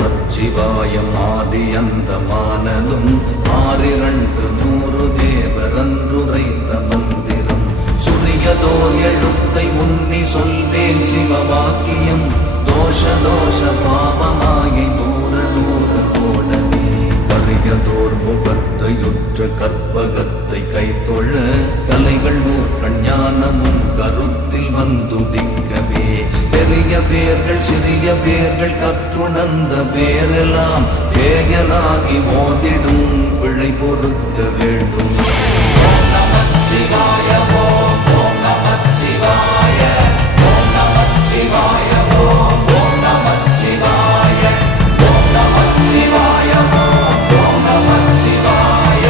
நமச்சிவாயம் ஆதி அந்தமானதும் ஆறிரண்டு நூறு தேவரன்றுரைத்த மந்திரம் சுரியதோர் எழுத்தை உன்னி சொல்வேன் சிவவாக்கியம் தோஷ தோஷ பாவமாயை தூர தூர ஓடவே கரியதோர் முகத்தையுற்ற கற்பகத்தை கைத்தொழ கலைகள் நூற்கண் ஞானமும் கருத்தில் வந்துதிக்கவே பெரிய பேர்கள் சிறிய பேர்கள் கற்றுணர்ந்த பேரெல்லாம் பேயலாகி மோதிடும் பிழை பொறுக்க வேண்டும். ஓம் நமச்சிவாய ஓம் ஓம் நமச்சிவாய ஓம் நமச்சிவாய ஓம் ஓம் நமச்சிவாய ஓம் நமச்சிவாய ஓம் ஓம் நமச்சிவாய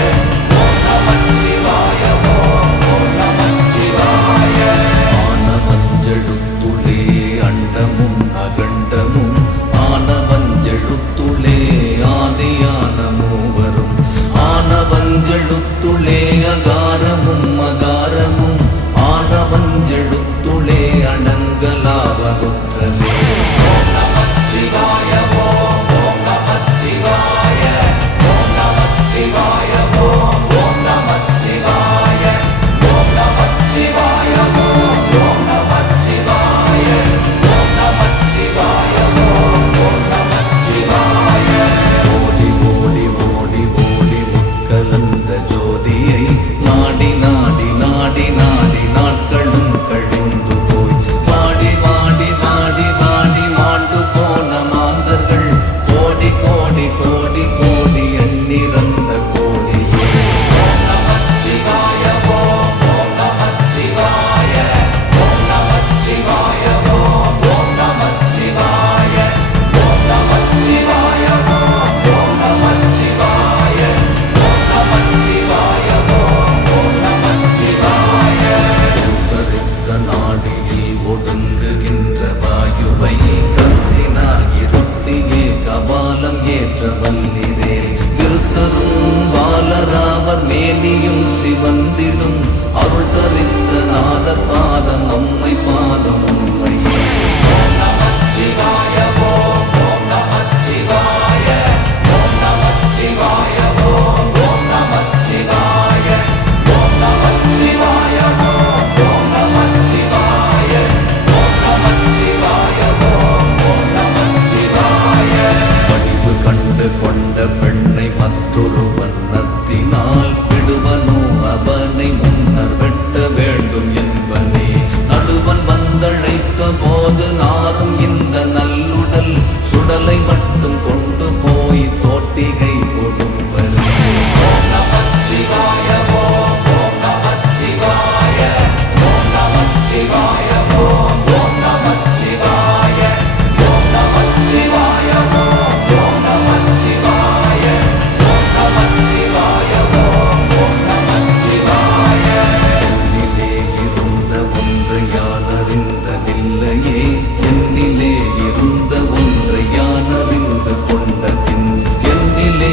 ஓம் நமச்சிவாய ஓம் ஓம் நமச்சிவாய. ஆனவஞ்செழுத்துளே அண்டமும் அகண்டமும் ஆனவஞ்செழுத்துளே ஆதியான மூவரும் ஆனவஞ்செழுத்துளே அகாரமும் அகாரமும் ஆனவஞ்செழுத்துளே அடங்கலாவலுற்றதே. ஓம் நமச்சிவாய ஓம் ஓம் நமச்சிவாய ஓம் நமச்சிவாய ஓம் ஓம் நமச்சிவாய ஓம் நமச்சிவாய ஓம் ஓம் நமச்சிவாய ஓம் நமச்சிவாய ஓம் ஓம் நமச்சிவாய. ஓடி ஓடி ஓடி ஓடி மக்களந்த ஜோதியை நாடி நாடி நாடி நாடி நாட்களும் கழிந்து போய் வாடி வாடி வாடி வாடி மாண்டு போன மாந்தர்கள் கோடி கோடி கோடி கோடி எண்ணிறந்த கோடியே. ஓம் நமச்சிவாய ஓம் ஓம் நமச்சிவாய ஓம் நமச்சிவாய ஓம் ஓம் நமச்சிவாய ஓம் நமச்சிவாய ஓம் ஓம் நமச்சிவாய ஓம் நமச்சிவாய ஓம் ஓம் நமச்சிவாய. உதறித்த நாடியில் ஒடுங்குகின்ற வாயுவை கருத்தினால் இருத்தியே கபாலம் ஏற்ற வல்லிரே விருத்தரும் பாலராவர் மேனியும் சிவந்திடும் அருள் தரித்த நாதர் பாதம் அம்மை பாதம் உண்மையே. ஓம் நமச்சிவாய ஓம் ஓம் நமச்சிவாய ஓம் நமச்சிவாய ஓம் ஓம் நமச்சிவாய ஓம் நமச்சிவாய ஓம் ஓம் நமச்சிவாய ஓம் நமச்சிவாய ஓம் ஓம் நமச்சிவாய. வடிவு கண்டு கொண்ட பெண்ணை மற்றொரு வண்ணத்தினால் விடுவனோ அவனை முன்னர் வெட்ட வேண்டும் என்பனே நடுவன் வந்தழைத்த போது நாரும் இந்த நல்லுடல் சுடலை மட்டும் கொண்டு போய் தோட்டிகை கொடுப்பரு. ஓம் நமச்சிவாய ஓம் ஓம் நமச்சிவாய ஓம் நமச்சிவாய ஓம் ஓம் நமச்சிவாய ஓம் நமச்சிவாய ஓம் ஓம் நமச்சிவாய ஓம் நமச்சிவாய ஓம் ஓம் நமச்சிவாய. என்னிலே இருந்த ஒன்று யான் அறிந்ததில்லையே என்னிலே இருந்த ஒன்றை யான் அறிந்து கொண்ட பின் என்னிலே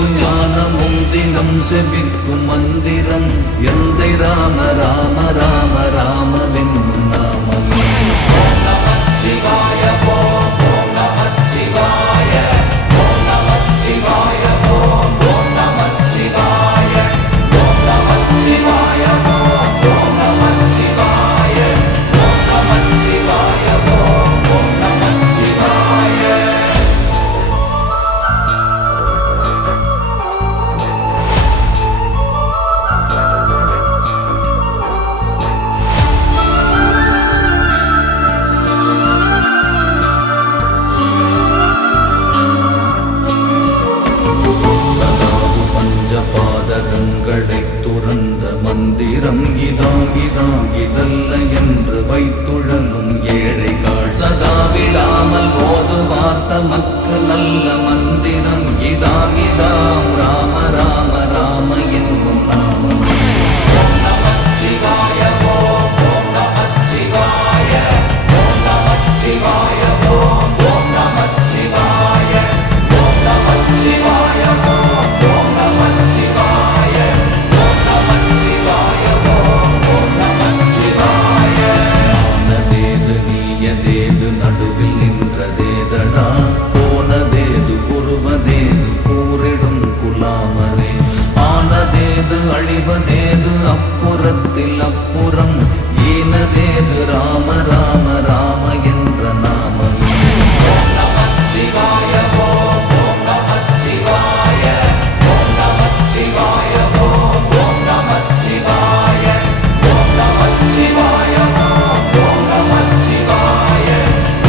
அறிவு ஞானமும் தினம் செபிக்கும் மந்திரம் எந்தை ராம ராம ராம ராமவென்னும் நாமமே. ஓம் நமச்சிவாய ஓம் ஓம் நமச்சிவாய ஓம் நமச்சிவாய ஓம் ஓம் நமச்சிவாய ஓம் நமச்சிவாய ஓம் ஓம் நமச்சிவாய ஓம் நமச்சிவாய ஓம் ஓம் நமச்சிவாய. பாதகங்களை துறந்த மந்திரம் இதாம் இதாம் இதல்ல என்று வைத்துழலும் ஏழைகள் சதா விடாமல் ஓதுவார் தமக்கு நல்ல மந்திரம் இதாம் இதாம் ராம ராம ராம என்னும் நாமமே. ஓம் நமச்சிவாய ஓம் ஓம் நமச்சிவாய ஓம் நமச்சிவாய ஓம் ஓம் நமச்சிவாய ஓம் நமச்சிவாய ஓம் ஓம் நமச்சிவாய ஓம் நமச்சிவாய ஓம் ஓம் நமச்சிவாய. ஆனதேது நீயதேது நடுவில் நின்றதேதடா போனதேது உருவதேது கூறிடும் குலாமரே. ஆனதேது அழிவதேது அப்புறத்தில் அப்புறம் ஈனதேது ராம ராம ராம என்ற நாமமே. ஓம் நமச்சிவாய ஓம் ஓம் நமச்சிவாய ஓம் நமச்சிவாய ஓம் ஓம் நமச்சிவாய ஓம் நமச்சிவாய ஓம் ஓம் நமச்சிவாய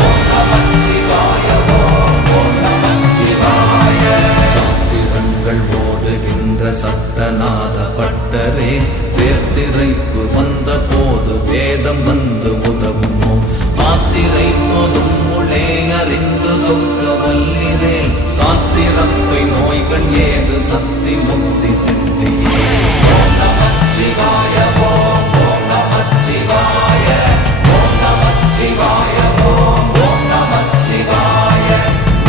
ஓம் நமச்சிவாய ஓம் ஓம் நமச்சிவாய. சாத்திரங்கள் ஓதுகின்ற சட்டநாத பட்டரே வேர்த்திரைப்பு வந்த போது வேதம் வந்து உதவுமோ. மாத்திரை போதும் முளே அறிந்து தொக்க வல்லிரேல் சாத்திரப்பை நோய்கள் ஏது சக்தி முக்தி சித்தியே. ஓம் நமச்சிவாய ஓம் ஓம் நமச்சிவாய ஓம் நமச்சிவாய ஓம் ஓம் நமச்சிவாய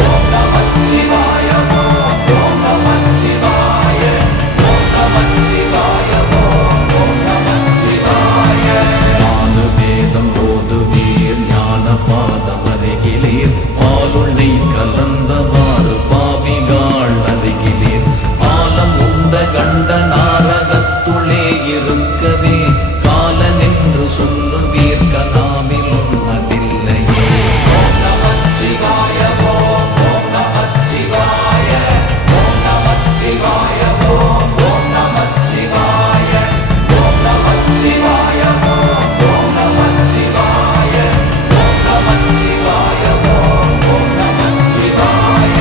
ஓம் நமச்சிவாய ஓம் ஓம் நமச்சிவாய ஓம் நமச்சிவாய ஓம் ஓம் நமச்சிவாய. நாலு வேதம் ஓதுவீர் ஞான பாதம் அருகிலீர் பாலுள்ளை கலந்தவாறு பாவிகாள் அருகிலீர் ஆலம் உண்ட கண்ட நாரகத்துளே இருக்கவே காலன் என்று சொல்லுவீர் கனாவில் உன்னதில்லையே. ஓம் நமச்சிவாய ஓம் ஓம் நமச்சிவாய ஓம் நமச்சிவாய ஓம் ஓம் நமச்சிவாய ஓம் நமச்சிவாய ஓம் ஓம் நமச்சிவாய ஓம் நமச்சிவாய ஓம் ஓம் நமச்சிவாய.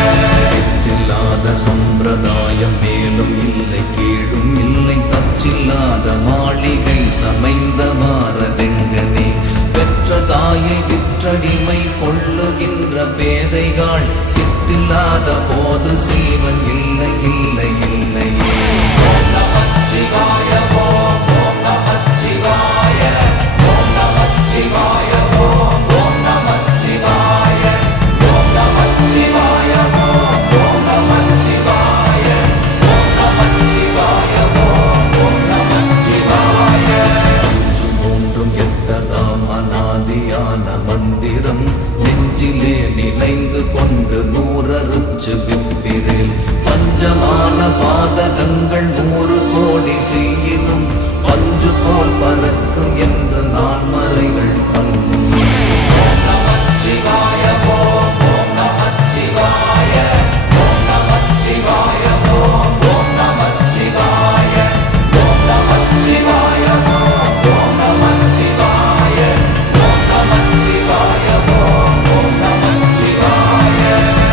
இல்லாத சம்பிரதாயம் மேலும் இல்லை கீழும் இல்லை தச்சில்லாத மாளிகை சமைந்த மாறதெங்கனே. பெற்ற தாயை விற்றடிமை கொள்ளுகின்ற பேதைகள் சித்தில்லாத போது சீவன் இல்லை இல்லை இல்லையே. ஓம் நமச்சிவாய ஓம் ஓம் நமச்சிவாய ஓம் நமச்சிவாய ஓம் ஓம் நமச்சிவாய ஓம் நமச்சிவாய ஓம் ஓம் நமச்சிவாய ஓம் நமச்சிவாய ஓம் ஓம் நமச்சிவாய. அஞ்சு மூன்றும் எட்டதாம் அநாதியான மந்திரம் நெஞ்சிலே நினைந்து கொண்டு நூறறுச்சு விப்பிரில் பஞ்சமான பாதகங்கள் 100 கோடி செய்யினும் பஞ்சு போல் பறக்கும் என்று நான் மறைகள் பண்ணும். ஓம் நமச்சிவாய ஓம் ஓம் நமச்சிவாய ஓம் நமச்சிவாய ஓம் ஓம் நமச்சிவாய ஓம் நமச்சிவாய ஓம் ஓம் நமச்சிவாய ஓம் நமச்சிவாய ஓம் ஓம் நமச்சிவாய.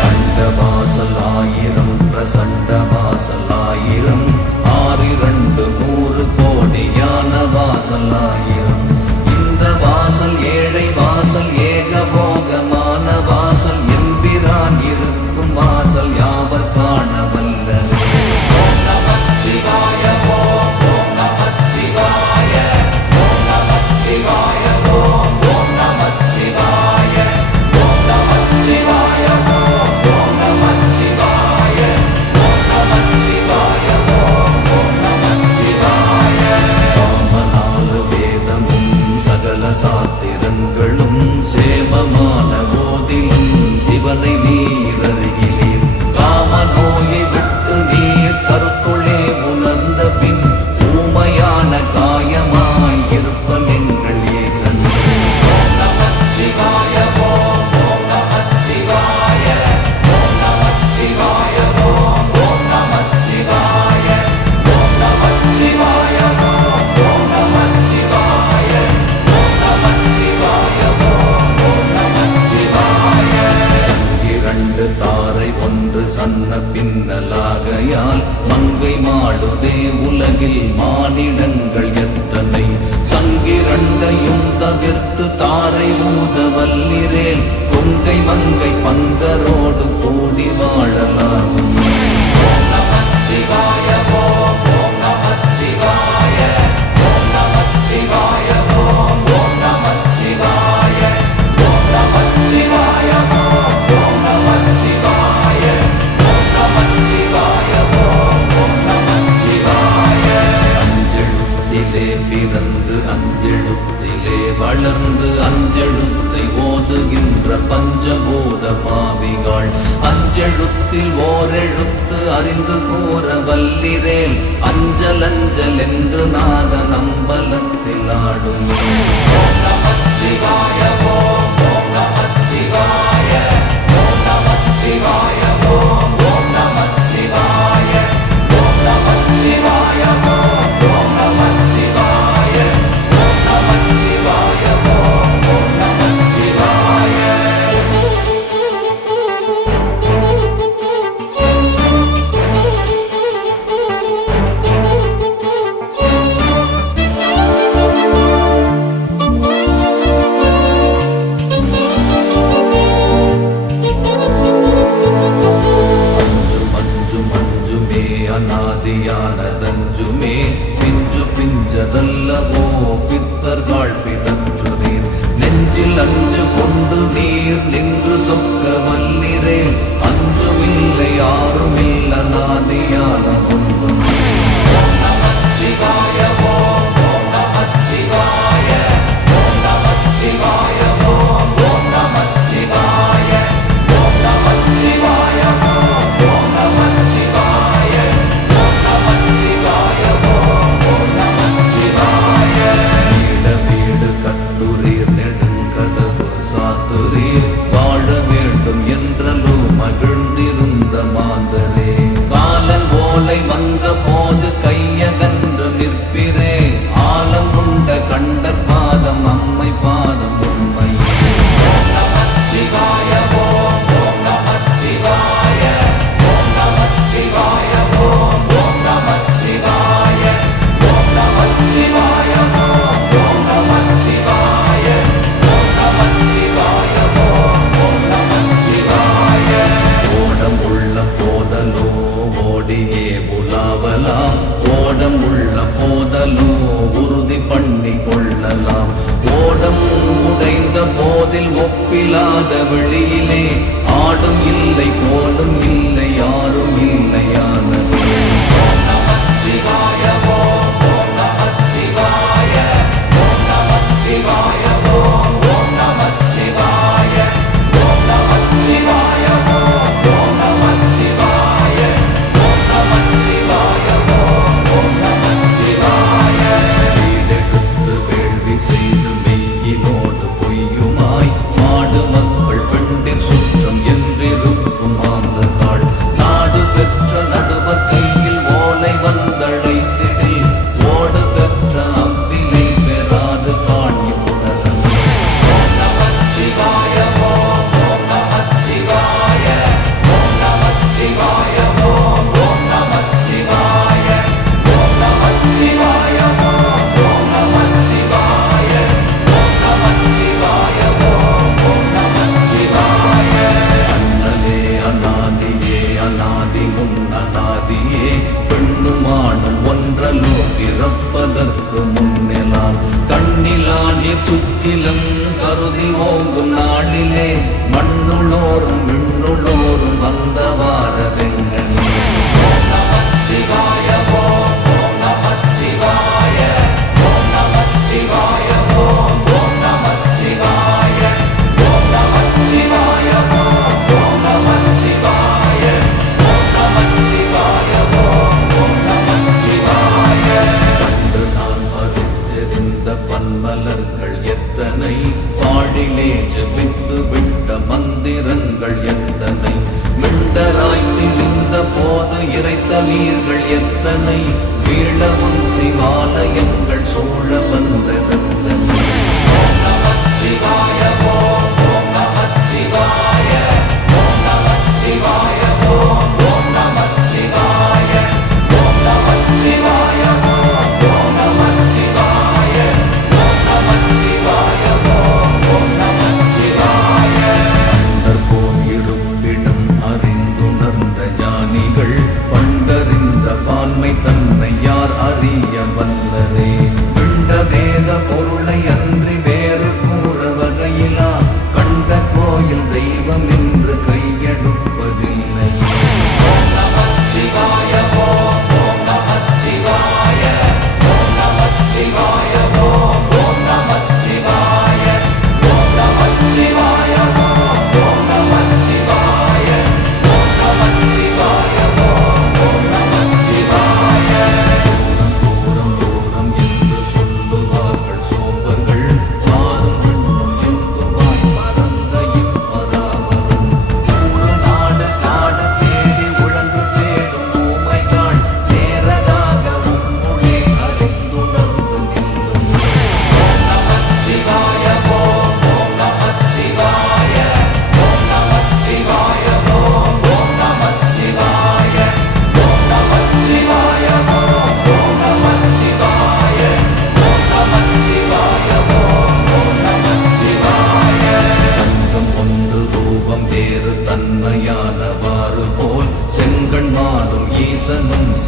அண்டவாசல் 1000 பிரசண்ட வாசல் 1000 ஆறிரண்டு 100 கோடியான வாசல் 1000. இந்த வாசல் ஏழை வாசல் ஏகபோகமான வாசல் எம்பிரான் இருக்கும் வாசல் யாவர் காண வல்லரே. ஓம் நமச்சிவாய ஓம் ஓம் நமச்சிவாய ஓம் நமச்சிவாய ஓம் ஓம் நமச்சிவாய ஓம் நமச்சிவாய ஓம் ஓம் நமச்சிவாய ஓம் நமச்சிவாய மங்கையால் மங்கை மாளுதே உலகில் மானிடங்கள் எத்தனை சங்கிரண்டையும் தவிர்த்து தாரை ஊத வல்லிரேல் கொங்கை மங்கை பங்கரோடு கூடி வாழலாகும். ஓம் நமச்சிவாய ஓம் ஓம் நமச்சிவாய ஓம் நமச்சிவாய ஓம் ஓம் நமச்சிவாய ஓம் நமச்சிவாய ஓம் ஓம் நமச்சிவாய ஓம் நமச்சிவாய ஓம் ஓம் நமச்சிவாய. அஞ்செழுத்திலே பிறந்து அஞ்செழுத்திலே வளர்ந்து அஞ்செழுத்தை ஓதுகின்ற பஞ்சபூத பாவிகள் அஞ்செழுத்தில் ஓரெழுத்து அறிந்து கூற வல்லிரேல் அஞ்சல் அஞ்சல் என்று நாத நம்பலத்தில் ஆடுமே. ஓம் நமச்சிவாய ஓம் ஓம் நமச்சிவாய ஓம் நமச்சிவாய ஓம் ஓம் நமச்சிவாய ஓம் நமச்சிவாய ஓம் ஓம் நமச்சிவாய ஓம் நமச்சிவாய ஓம் ஓம் நமச்சிவாய. மஞ்சுமே அநாதியானதஞ்சுமே பிஞ்சு பிஞ்சதல்லவோ பித்தர்கள் பிதற்றுதீர் நெஞ்சில் அஞ்சு கொண்டு நீர் நின்று தொக்க வல்லிரேல் அஞ்சுமில்லை யாருமில்ல நாதியானதொன்றும். ஓம் நமச்சிவாய ஓம் ஓம் நமச்சிவாய ஓம் நமச்சிவாய ஓம் ஓம் நமச்சிவாய ஓம் நமச்சிவாய ஓம் ஓம் நமச்சிவாய ஓம் நமச்சிவாய ஓம் ஓம் நமச்சிவாய. வீடு கட்டுரீர் நெடுங்கதவு சாத்துரீர் வாழ வேண்டும் என்றலோ மகிழ்ந்திருந்த மாந்தரே காலன் ஓலை வந்த போது கையகன்று நிற்பிரே ஆலம் உண்ட கண்டர் பாதம் அம்மை பாதம் உண்மை. ஓம் நமச்சிவாய ஓம் ஓம் நமச்சிவாய ஓம் நமச்சிவாய ஓம் ஓம் நமச்சிவாய ஓம் நமச்சிவாய ஓம் ஓம் நமச்சிவாய ஓம் நமச்சிவாய ஓம் ஓம் நமச்சிவாய. ஓடம் உள்ள போதலோ ஓடியே உலாவலாம் ஓடம் உள்ள போதலோ உறுதி பண்ணி கொள்ளலாம் ஓடம் உடைந்த போதில் ஒப்பிலாத வெளியிலே ஆடும் இல்லை போலும் இல்லை யாரும் இல்லையானது. ஓம் நமச்சிவாய ஓம் ஓம் நமச்சிவாய ஓம் நமச்சிவாய ஓம் ஓம் நமச்சிவாய ஓம் நமச்சிவாய ஓம் ஓம் நமச்சிவாய ஓம் நமச்சிவாய ஓம் ஓம் நமச்சிவாய. வீடெடுத்து வேள்வி செய்து மெய்யினோடு பொய்யுமாய் மாடு மக்கள் பெண்டிர் சுற்றம் என்றிருக்கும் மாந்தர்கள் நாடு பெற்ற நடுவர் கையில் ஓலை வந்தழைத்திடில் ஓடு பெற்ற அம்பிலை பெறாது காணி புடலம். ஓம் நமச்சிவாய ஓம் ஓம் நமச்சிவாய ஓம் நமச்சிவாய ஓம் ஓம் நமச்சிவாய ஓம் நமச்சிவாய ஓம் ஓம் நமச்சிவாய ஓம் நமச்சிவாய ஓம் ஓம் நமச்சிவாய. அண்ணலே அநாதியே அநாதி முன் அநாதியே பெண்ணும் ஆணும் ஒன்றலோ பிறப்பதற்கு முன்னெலாம் கண்ணிலா நீர் சுக்கிலம் கருதி ஓங்கும் நாளிலே மண்ணுளோரும் விண்ணுளோரும் வந்த வாரதெங்கனே. ஓம் நமச்சிவாய ஓம் ஓம் நமச்சிவாய ஓம் நமச்சிவாய ஓம் ஓம் நமச்சிவாய ஓம் நமச்சிவாய ஓம் ஓம் நமச்சிவாய ஓம் நமச்சிவாய ஓம் ஓம் நமச்சிவாய. கண்டு நான் பறித்தெறிந்த பன்மலர்கள் எத்தனை பாழிலே ஜெபித்து விட்ட மந்திரங்கள் எத்தனை மிண்டராய் திரிந்த போது இறைத்த நீர்கள் எத்தனை வீழவும் சிவாலயங்கள் சூழ வந்ததெத்தனை. ஓம் நமச்சிவாய ஓம் ஓம் நமச்சிவாய ஓம் நமச்சிவாய ஓம் ஓம் நமச்சிவாய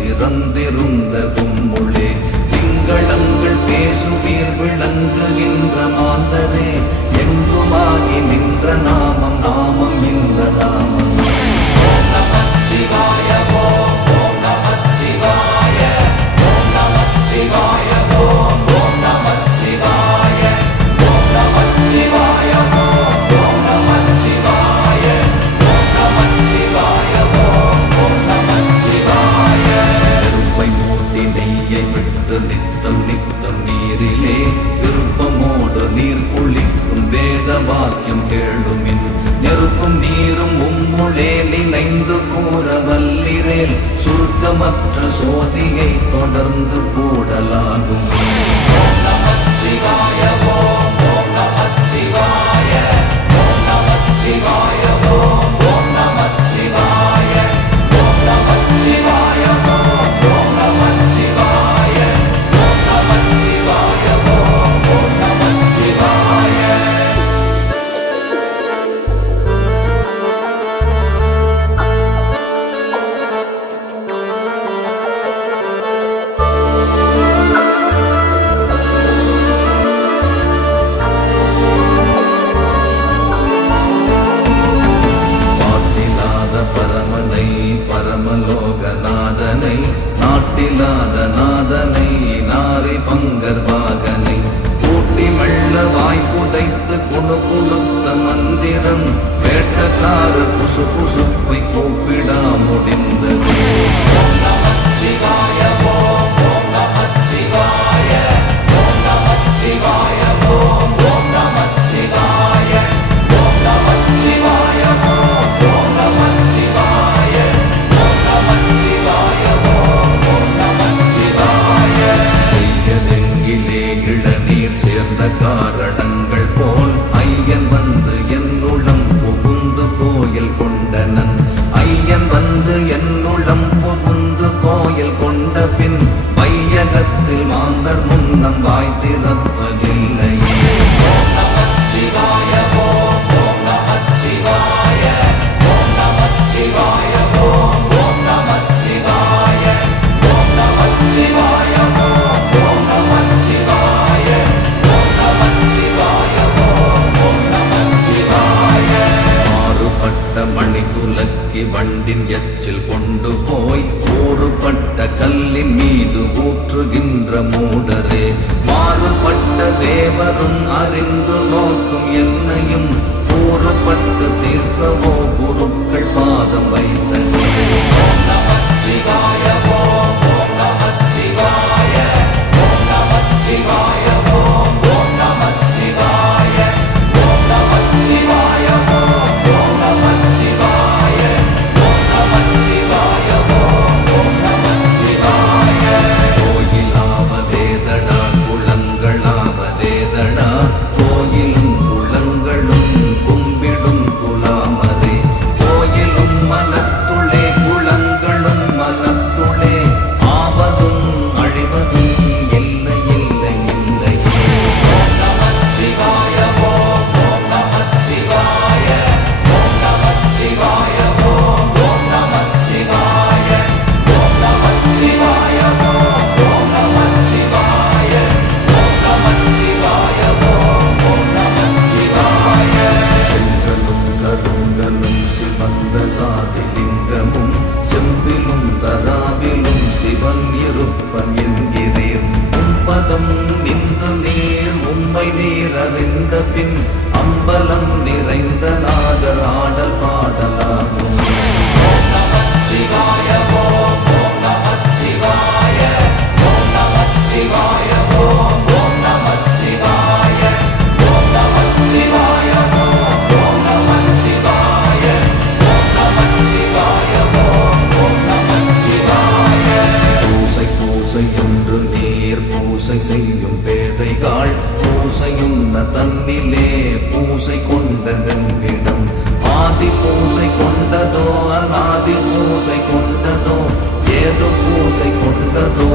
சிறந்திருந்ததும் முளே திங்களங்கள் பேசுவீர் விளங்குகின்ற மாந்தரே எங்குமாகி நின்ற நாமம் நாமம் இந்த நாமம் ஓம் நமச்சிவாய ஓம் நமச்சிவாய ஓம் நமச்சிவாய ஓம் நமச்சிவாய ஓம் நமச்சிவாய ஓம் நமச்சிவாய ஓம் நமச்சிவாய ஓம் நமச்சிவாய நெருப்பை மூட்டி நெய்யை விட்டு நித்தம் நித்தம் நீரிலே விருப்பமோடு நீர் குளிக்கும் வேத வாக்கியம் கேளுமின் நெருப்பும் நீரும் உம்முளே நினைந்து கூற வல்லிரேல் சுருக்கமற்ற சோதியை தொடர்ந்து கூடலாகும் ஓம் நமச்சிவாய ஓம் நமச்சிவாய ஓம் நமச்சிவாய ஓம் நமச்சிவாய ஓம் நமச்சிவாய ஓம் நமச்சிவாய ஓம் நமச்சிவாய ஓம் நமச்சிவாய பரமனை பரமலோகநாதனை நாட்டிலாத நாதனை நாரி பங்கர்வாகனை கூட்டி மெல்ல வாய்ப்புதைத்து குணு குளுத்த மந்திரம் வேட்டக்காரர் குசு குசுப்பை கூப்பிடா முடிந்தது ஓம் நமச்சிவாய ஓம் நமச்சிவாய ஓம் நமச்சிவாய ஓம் நமச்சிவாய ஓம் நமச்சிவாய ஓம் நமச்சிவாய ஓம் நமச்சிவாய ஓம் நமச்சிவாய செய்யதெங்கிலே இளநீர் சேர்ந்த காரணங்கள் போல் ஐயன் வந்து என்னுளம் புகுந்து கோயில் கொண்டனன் ஐயன் வந்து என்னுளம் புகுந்து கோயில் கொண்ட பின் வையகத்தில் மாந்தர் முன்னம் வாய் திறப்பதில்லை ஓம் நமச்சிவாய ஓம் நமச்சிவாய ஓம் நமச்சிவாய ஓம் நமச்சிவாய ஓம் நமச்சிவாய ஓம் நமச்சிவாய ஓம் நமச்சிவாய ஓம் நமச்சிவாய மாறுபட்ட மணி துலக்கி வண்டின் எச்சில் கொண்டு போய் ஊறுபட்ட கல்லின் மீது ஊற்றுகின்ற மூடரே மாறுபட்ட தேவரும் அறிந்து நோக்கும் என்னையும் கூறுபட்டு தீர்க்கவோ குருக்கள் பாதம் வைத்தது ஓம் நமச்சிவாய ஓம் நமச்சிவாய ஓம் நமச்சிவாய ஓம் நமச்சிவாய ஓம் நமச்சிவாய ஓம் நமச்சிவாய ஓம் நமச்சிவாய ஓம் நமச்சிவாய கோயிலாவதேதடா குளங்களாவதேதடா கோயிலும் குளங்களும் கும்பிடும் குலாமரே கோயிலும் மனத்துளே குளங்களும் மனத்துளே ஆவதும் அழிவதும் இல்லை இல்லை இல்லை ஓம் நமச்சிவாய ஓம் நமச்சிவாய ஓம் நமச்சிவாய ஓம் நமச்சிவாய ஓம் நமச்சிவாய ஓம் நமச்சிவாய ஓம் நமச்சிவாய ஓம் நமச்சிவாய செங்கலும் கருங்கலும் சிவந்த சாதி லிங்கமும் செம்பிலும் தராவிலும் சிவன் இருப்பன் என்கிறீர் உம்பதம் நின்று நீர் உம்மை நீர் அறிந்த பின் அம்பலம் நிறைந்த நாதர் ஆடல் பாடலாகும் ஓம் நமச்சிவாய ஓம் நமச்சிவாய ஓம் நமச்சிவாய ஓம் நமச்சிவாய ஓம் நமச்சிவாய ஓம் நமச்சிவாய ஓம் நமச்சிவாய ஓம் நமச்சிவாய பூசை பூசை என்று நீர் பூசை செய்யும் பேதைகள் பூசையுண்ண தன்னிலே பூசை கொண்டதென்பிடம் ஆதி பூசை கொண்டதோ அநாதி பூசை கொண்டதோ ஏதோ பூசை கொண்டதோ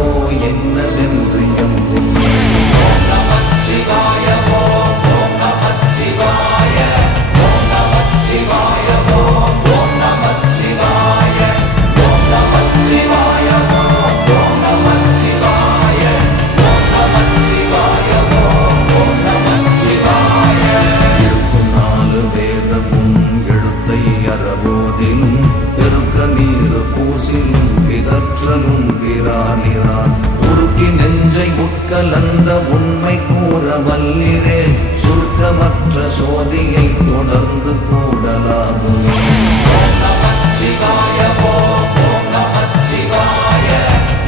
என்னதென்று எம்பும் ஓம் நமச்சிவாய ஓம் நமச்சிவாய ஓம் நமச்சிவாய ஓம் நமச்சிவாய ஓம் நமச்சிவாய பிரானிரான் உருக்கி நெஞ்சை உட்கலந்த உண்மை கூற வல்லிரே சுருக்கமற்ற சோதியை தொடர்ந்து கூடலாகுமே. ஓம் நமச்சிவாய ஓம் ஓம் நமச்சிவாய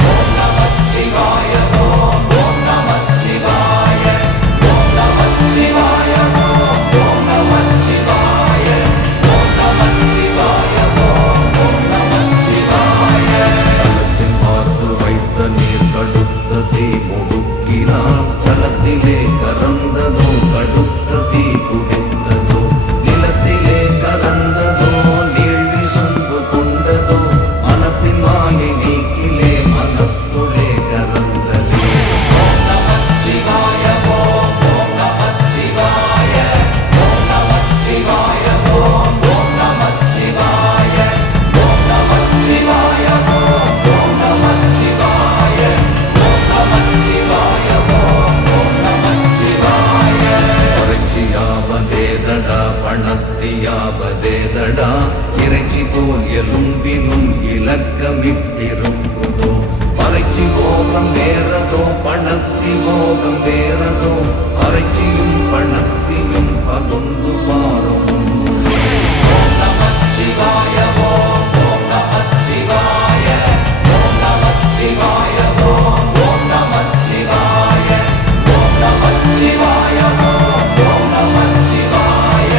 ஓம் நமச்சிவாய ஓம் ஓம் நமச்சிவாய ஓம் நமச்சிவாய ஓம் ஓம் நமச்சிவாய ஓம் நமச்சிவாய ஓம் ஓம் நமச்சிவாய. களத்தில் பார்த்து வைத்த நீர் கடுத்த தீ முடுக்கினான் களத்திலே கறந்ததோ கடுத்த தீ குடித்ததோ நிலத்திலே கறந்ததோ நீழ்வி சொம்பு கொண்டதோ மனத்தின் மாயை நீக்கிலே மனத்துளே கறந்ததே. ஓம் நமச்சிவாய ஓம் ஓம் நமச்சிவாய ஓம் நமச்சிவாய ஓம் ஓம் நமச்சிவாய ஓம் நமச்சிவாய ஓம் ஓம் நமச்சிவாய ஓம் நமச்சிவாய ஓம் ஓம் நமச்சிவாய. இறைச்சியாவதேதடா பணத்தியாவதேதடா இறைச்சி தோல் எலும்பினும் இலக்கமிட்டிருக்குதோ பறைச்சி போகம் வேறதோ பணத்தி போகம் வேறதோ அரைச்சியும் பணத்தியும் பகுந்து பாரும். ஓம் நமச்சிவாய ஓம் ஓம் நமச்சிவாய ஓம் நமச்சிவாய ஓம் ஓம் நமச்சிவாய ஓம் நமச்சிவாய ஓம் ஓம் நமச்சிவாய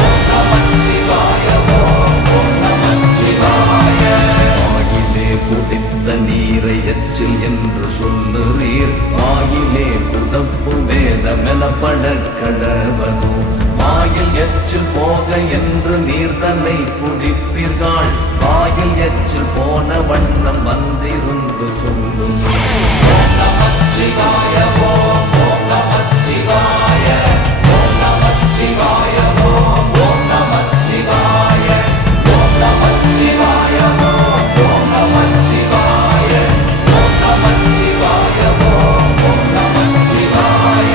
ஓம் நமச்சிவாய ஓம் ஓம் நமச்சிவாய. ஆயிலே குடித்த நீரை எச்சில் என்று சொல்லுறீர் ஆயிலே குதப்பு வேதமெனப்பட கடவதோ வாயில் எச்சில் போக என்று நீர்தனை குடிப்பீர்கள் வாயில் எச்சில் போன வண்ணம் வந்திருந்து சொல்லுமே. ஓம் நமச்சிவாய ஓம் ஓம் நமச்சிவாய ஓம் நமச்சிவாய ஓம் ஓம் நமச்சிவாய ஓம் நமச்சிவாய ஓம் ஓம் நமச்சிவாய ஓம் நமச்சிவாய ஓம் ஓம் நமச்சிவாய.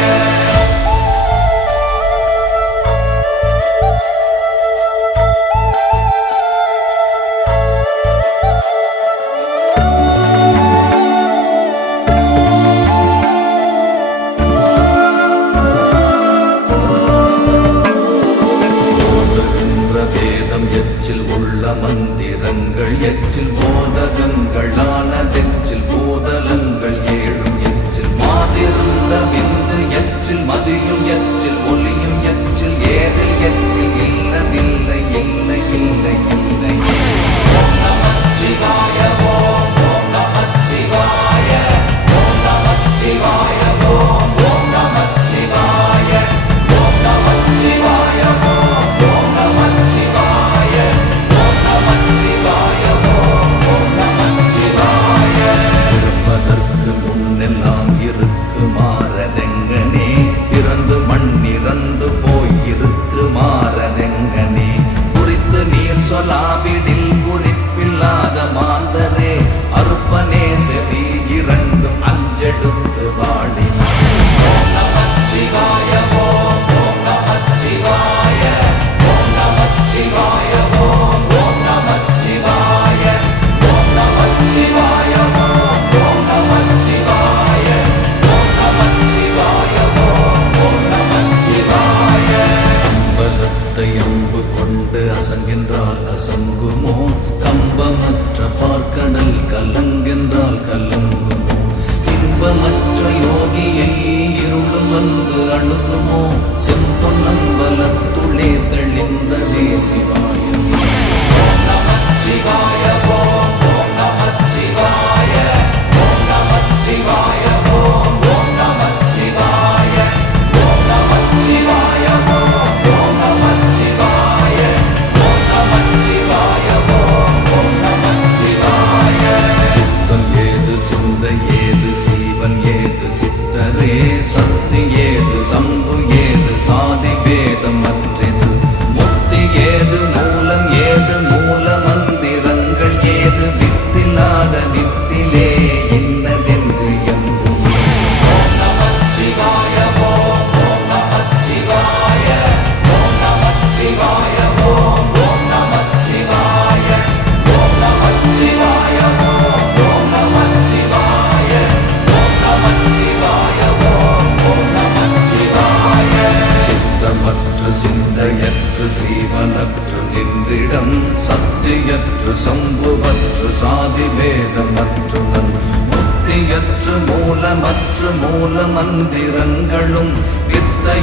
சீவனற்று நின்றிடம் சத்தியற்று சம்புவற்று சாதி பேதமற்று நன் முத்தியற்று மூலமற்று மூல மந்திரங்களும்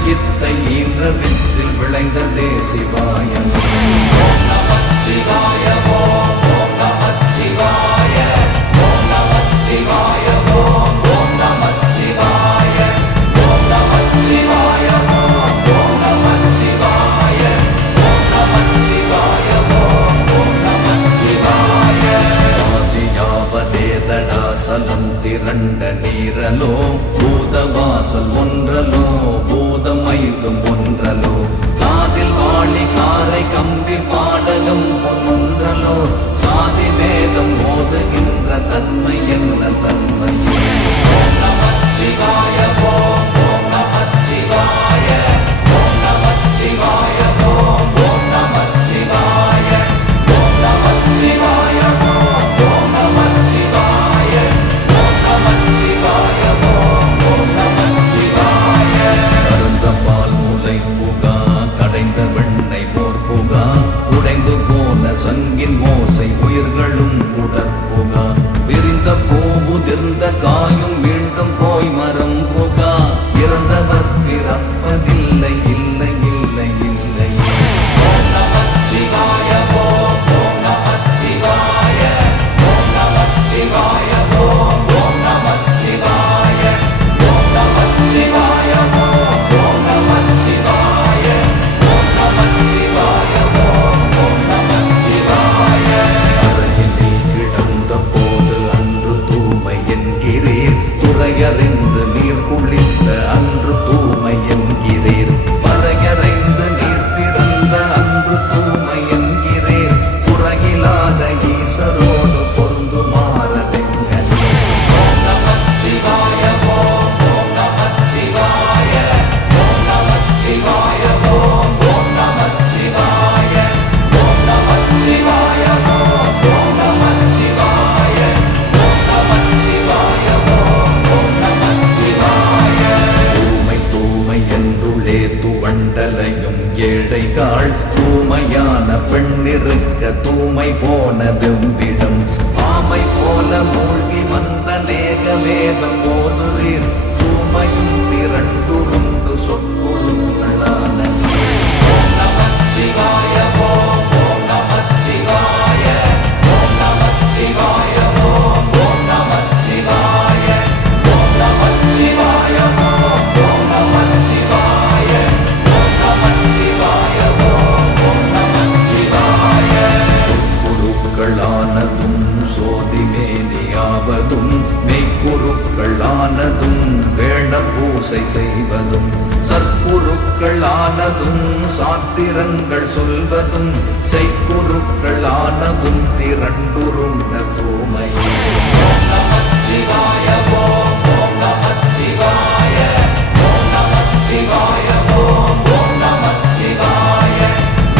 இத்த ஈன்ற வித்தில் விளைந்ததே சிவாயம். ஓம் நமச்சிவாய ஓம் ஓம் நமச்சிவாய ஓம் நமச்சிவாய ஓம் ஓம் நமச்சிவாய ஓம் நமச்சிவாய ஓம் ஓம் நமச்சிவாய ஓம் நமச்சிவாய ஓம் ஓம் நமச்சிவாய. சாதியாவதேதடா சலம் திரண்ட நீரலோ பூதவாசல் ஒன்றலோ பூதம் ஐந்தும் ஒன்றலோ காதில் வாழி காரை கம்பி பாடகம் ஒன்றலோ சாதி வேதம் ஓதுகின்ற தன்மை என்ன தன்மை. ஓம் நமச்சிவாய ஓம் ஓம் நமச்சிவாய ஓம் நமச்சிவாய ஓம் ஓம் நமச்சிவாய ஓம் நமச்சிவாய ஓம் ஓம் நமச்சிவாய ஓம் நமச்சிவாய ஓம் ஓம் நமச்சிவாய. கருந்த பால் முலை புகா கடைந்த வெண்ணை மோர் புகா உடைந்து போன சங்கின் மோசை உயிர்களும் உடற்புகா விரிந்த பூவுதிர்ந்த காயும் மீண்டும் போய் மரம் புகா இறந்தவர் பிறப்பதில்லை இல்லை இல்லை இல்லை. ஓம் நமச்சிவாய ஓம் ஓம் நமச்சிவாய ஓம் நமச்சிவாய ஓம் ஓம் நமச்சிவாய ஓம் நமச்சிவாய ஓம் ஓம் நமச்சிவாய ஓம் நமச்சிவாய ஓம் ஓம் நமச்சிவாய. அறையினில் கிடந்த போது அன்று தூமை என்கிறீர் துறையறிந்து நீர் குளித்த அன்று தூமை என்கிறீர் பறையறைந்து நீர் பிறந்த அன்று தூமை என்கிறீர் புறையிலாத ஈசரோடு பொருந்துமாறதெங்கள். ஓம் நமச்சிவாய ஓம் ஓம் நமச்சிவாய ஓம் நமச்சிவாய ஓம் ஓம் நமச்சிவாய ஓம் நமச்சிவாய ஓம் ஓம் நமச்சிவாய ஓம் நமச்சிவாய ஓம் ஓம் நமச்சிவாய. தூமை தூமை என்றுள்ளே துவண்டலையும் ஏழைகாள் தூமையான பெண்ணிருக்க தூமை போனதும்பிடம் ஆமை போல மூழ்கி வந்த நேக வேதம் போதுரீர் தூமையும் திரண்டுருண்டு சொற்குருக்களானது. ஓம் நமச்சிவாய ஓம் ஓம் நமச்சிவாய ஓம் நமச்சிவாய ஓம் ஓம் நமச்சிவாய ஓம் நமச்சிவாய ஓம் ஓம் நமச்சிவாய ஓம் நமச்சிவாய ஓம் ஓம் நமச்சிவாய. சொற்குருக்களானதும் சோதிமேனியாவதும் மெய்க்குருக்களானதும் வேண பூசை செய்வதும் சற்குருக்களானதும் சாத்திரங்கள் சொல்வதும் செய்குருக்களானதும் திரண்டுருண்ட தூமை. ஓம் நமச்சிவாய ஓம் ஓம் நமச்சிவாய ஓம் நமச்சிவாய ஓம் ஓம் நமச்சிவாய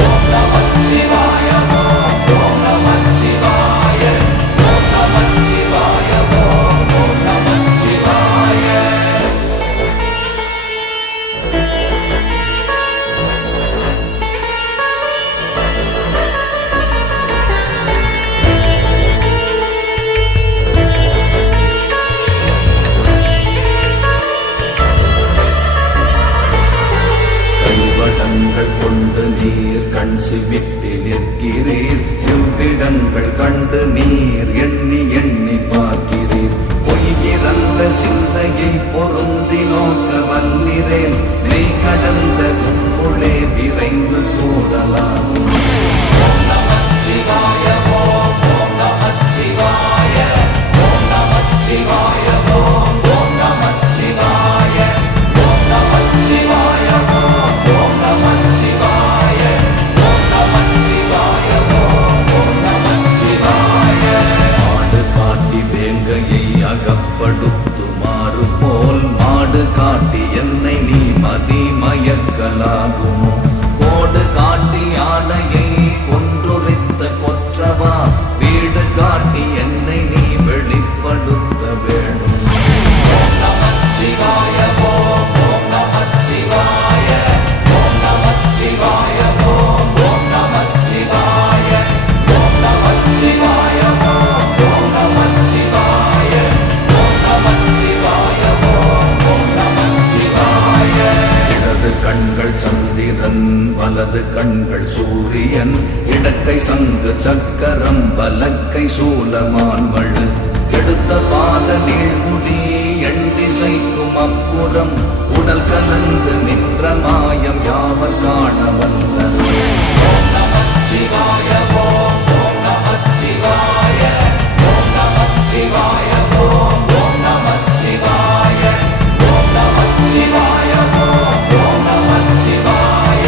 ஓம் நமச்சிவாய ஓம் ஓம் நமச்சிவாய ஓம் நமச்சிவாய ஓம் ஓம் நமச்சிவாய. கைவடங்கள் கொண்டு நீர் கண் சிமிட்டி நிற்கிறீர் எவ்விடங்கள் கண்டு நீர் எண்ணி எண்ணி பார்க்கிறீர் பொய்கிறந்த சிந்தையை பொருந்தி நோக்க வல்லிரேன் மெய் கடந்த தும்புளே விரைந்து கூடலாகும். ஓம் நமச்சிவாய ஓம் ஓம் நமச்சிவாய ஓம் நமச்சிவாய ஓம் ஓம் நமச்சிவாய ஓம் நமச்சிவாய ஓம் ஓம் நமச்சிவாய ஓம் நமச்சிவாய ஓம் ஓம் நமச்சிவாய. மாடு காட்டி வேங்கையை அகப்படுத்துமாறு போல் மாடு காட்டி என்னை நீ மதி மயக்கலாகுமோ கோடு காட்டி யானையை கொன்றுரித்த கொற்றவா வீடு காட்டி என்னை நீ வெளிப்படுத்த வேணும். ஓம் நமச்சிவாய ஓம் ஓம் நமச்சிவாய ஓம் நமச்சிவாய ஓம் வலது கண்கள் சூரியன், இடக்கை சங்கு சக்கரம், வலக்கை சூலமான் மழு, எடுத்த பாத நீழ்முடி எண்டிசைக்கும் அப்புறம், உடல் கலந்து நின்ற மாயம் யாவர் காண வல்லர். ஓம் நமச்சிவாய ஓம் ஓம் நமச்சிவாய ஓம் நமச்சிவாய ஓம் ஓம் நமச்சிவாய ஓம் நமச்சிவாய ஓம் ஓம் நமச்சிவாய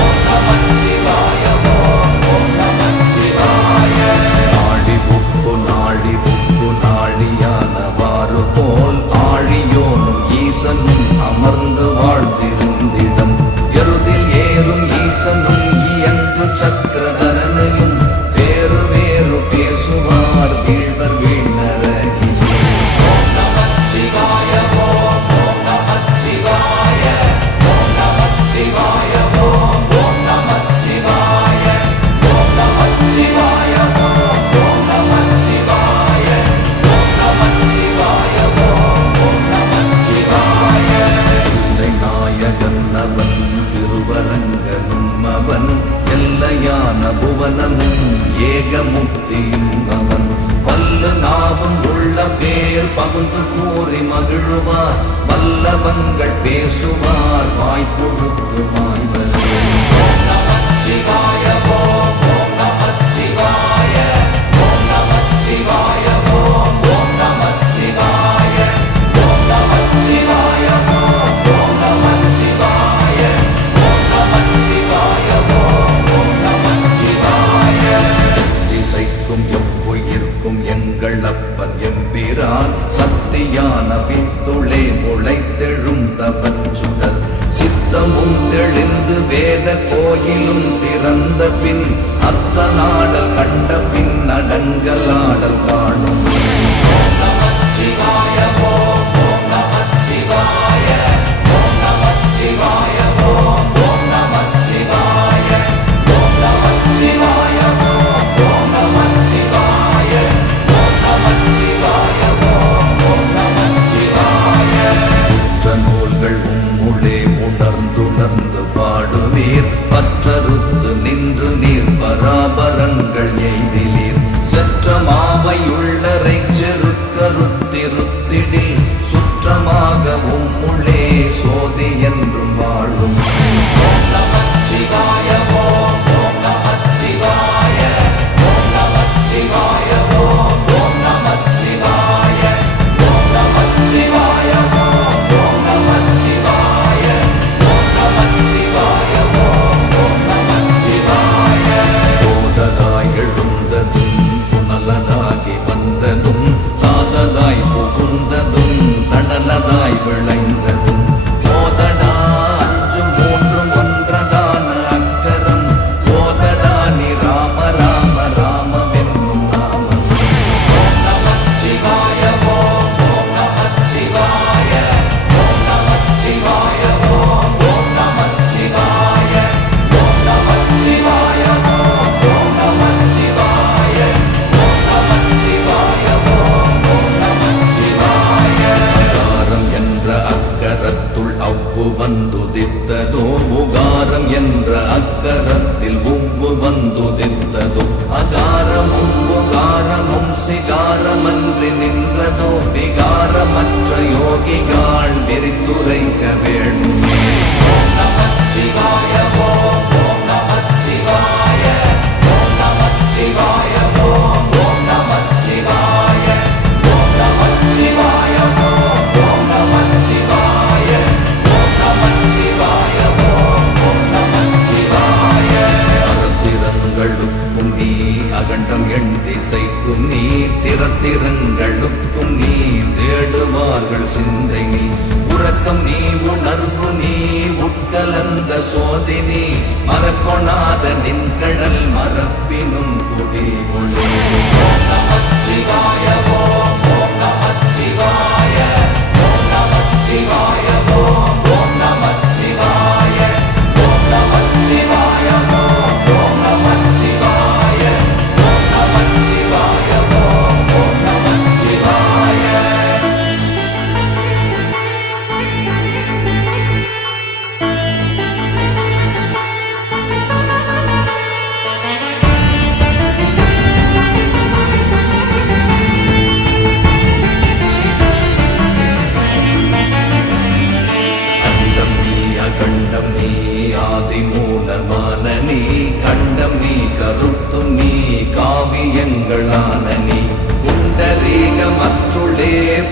ஓம் நமச்சிவாய ஓம் ஓம் நமச்சிவாய. நாழி உப்பு நாழியானவாறு போல் ஆழியோனும் ஈசனும் அமர்ந்து வாழ்ந்திருந்திடம், எருதில் ஏறும் ஈசனும் இயந்து சக்கரதரனையும் வேறு வேறு பேசுவார் வீழ்வர் வீணரகிலே. ஓம் நமச்சிவாய ஓம் ஓம் நமச்சிவாய ஓம் நமச்சிவாய ஓம் ஓம் நமச்சிவாய ஓம் நமச்சிவாய ஓம் ஓம் நமச்சிவாய ஓம் நமச்சிவாய ஓம் ஓம் நமச்சிவாய. இல்லை நாயகன் அவன் திருவரங்கனும் அவன், எல்லையான புவனமும் ஏகமுக்தியும் அவன், பல்லு நாவும் உள்ள பேர் பகுந்து கூறி மகிழுவார், வல்லவங்கள் பேசுவார் வாய்ப்புழுத்து மாய்வரே. ஓம் நமச்சிவாய ஓம் ஓம் நமச்சிவாய ஓம் நமச்சிவாய ஓம் ஓம் நமச்சிவாய ஓம் நமச்சிவாய ஓம் ஓம் நமச்சிவாய ஓம் நமச்சிவாய ஓம் ஓம் நமச்சிவாய. திசைக்கும் எவ்வுயிர்க்கும் எங்கள் அப்பன் எம்பிரான், சத்தியான வித்துளே முளைத்தெழும் தவச்சுடர், சித்தமும் தெளிந்து வேத கோயிலும் திறந்த பின், அத்தநாடல் கண்ட பின் அடங்கலாடல் காணும். ஓம் நமச்சிவாய ஓம் ஓம் நமச்சிவாய ஓம் நமச்சிவாய ஓம் ஓம் நமச்சிவாய ஓம் நமச்சிவாய ஓம் ஓம் நமச்சிவாய ஓம் நமச்சிவாய ஓம் ஓம் நமச்சிவாய. உற்ற நூல்கள் உம்முளே உணர்ந்துணர்ந்து பாடுவீர், பற்றறுத்து நின்று நீர் பராபரங்கள் எய்திலீர், செற்றமாவையுள்ளரை செருக்கறுத்திருத்திடில், சுற்றமாக உம்முளே சோதி என்றும் வாழும். ஓம் நமச்சிவாய ஓம் ஓம் நமச்சிவாய ஓம் நமச்சிவாய ஓம் ஓம் நமச்சிவாய ஓம் நமச்சிவாய ஓம் ஓம் நமச்சிவாய ஓம் நமச்சிவாய ஓம் ஓம் நமச்சிவாய. போததாய் எழுந்ததும் புனலதாகி வந்ததும், தாததாய் புகுந்ததும் தணலதாய் விளைந்ததும், போதடா அஞ்சு மூன்றும் ஒன்றதான அக்கரம், போதடா நீ ராம ராம ராமவென்னும் நாமம். ஓம் நமச்சிவாய ஓம் ஓம் நமச்சிவாய ஓம் நமச்சிவாய ஓம் ஓம் நமச்சிவாய ஓம் நமச்சிவாய ஓம் ஓம் நமச்சிவாய ஓம் நமச்சிவாய ஓம் ஓம் நமச்சிவாய. அகாரம் என்ற அக்கரத்துள் அவ்வு வந்துதித்ததோ, உகாரம் என்ற அக்கரத்தில் உவ்வு வந்துதித்ததோ, அகாரமும் உகாரமும் சிகாரமன்றி நின்றதோ, விகாரமற்ற யோகிகள் விரித்துரைக்க வேண்டுமே. ஓம் நமச்சிவாய ஓம் ஓம் நமச்சிவாய ஓம் நமச்சிவாய ஓம் ஓம் நமச்சிவாய ஓம் நமச்சிவாய ஓம் ஓம் நமச்சிவாய ஓம் நமச்சிவாய ஓம் ஓம் நமச்சிவாய. அறத்திரங்களுக்கும் நீ அகண்டம் எண் திசைக்கும் நீ, திறத்திரங்களுக்கும் நீ தேடுவார்கள் சிந்தை நீ, உறக்கம் நீ உணர்வு நீ உட்கலந்த சோதினி, மறக்கொணாத நின்கடல் மரப்பினும் குடிகொள்ளே. ஓம் நமச்சிவாய ஓம் ஓம் நமச்சிவாய ஓம் நமச்சிவாய ஓம் ஓம் நமச்சிவாய ஓம் நமச்சிவாய ஓம் ஓம் நமச்சிவாய ஓம் நமச்சிவாய ஓம் ஓம் நமச்சிவாய.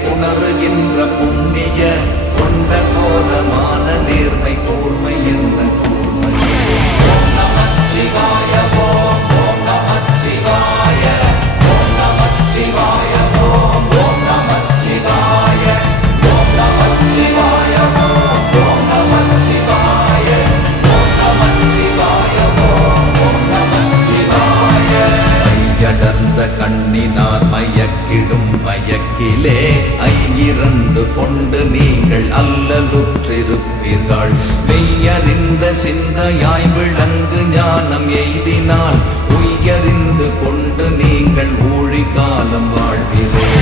புணருகின்ற புண்ணிய கொண்ட கோலமான நேர்மை கூர்மை என்ன கூர்மை. ஓம் நமச்சிவாய ஓம் ஓம் நமச்சிவாய ஓம் நமச்சிவாய ஓம் ஓம் நமச்சிவாய ஓம் நமச்சிவாய ஓம் ஓம் நமச்சிவாய ஓம் நமச்சிவாய ஓம் ஓம் நமச்சிவாய. மையடர்ந்த கண்ணினார் மயக்கிடும் மயக்கிலே ஐயிறந்து கொண்டு நீங்கள் அல்லலுற்றிருப்பீர்கள். மெய்யறிந்த சிந்தையாய் விளங்கு ஞானம் எய்தினால் உய்யறிந்து கொண்டு நீங்கள் ஊழி காலம் வாழ்வீர்கள்.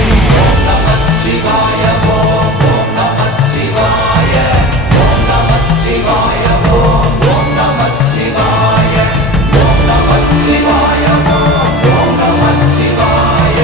ஓம் நமச்சிவாய ஓம் ஓம் நமச்சிவாய ஓம் நமச்சிவாய ஓம் ஓம் நமச்சிவாய ஓம் நமச்சிவாய ஓம் ஓம் நமச்சிவாய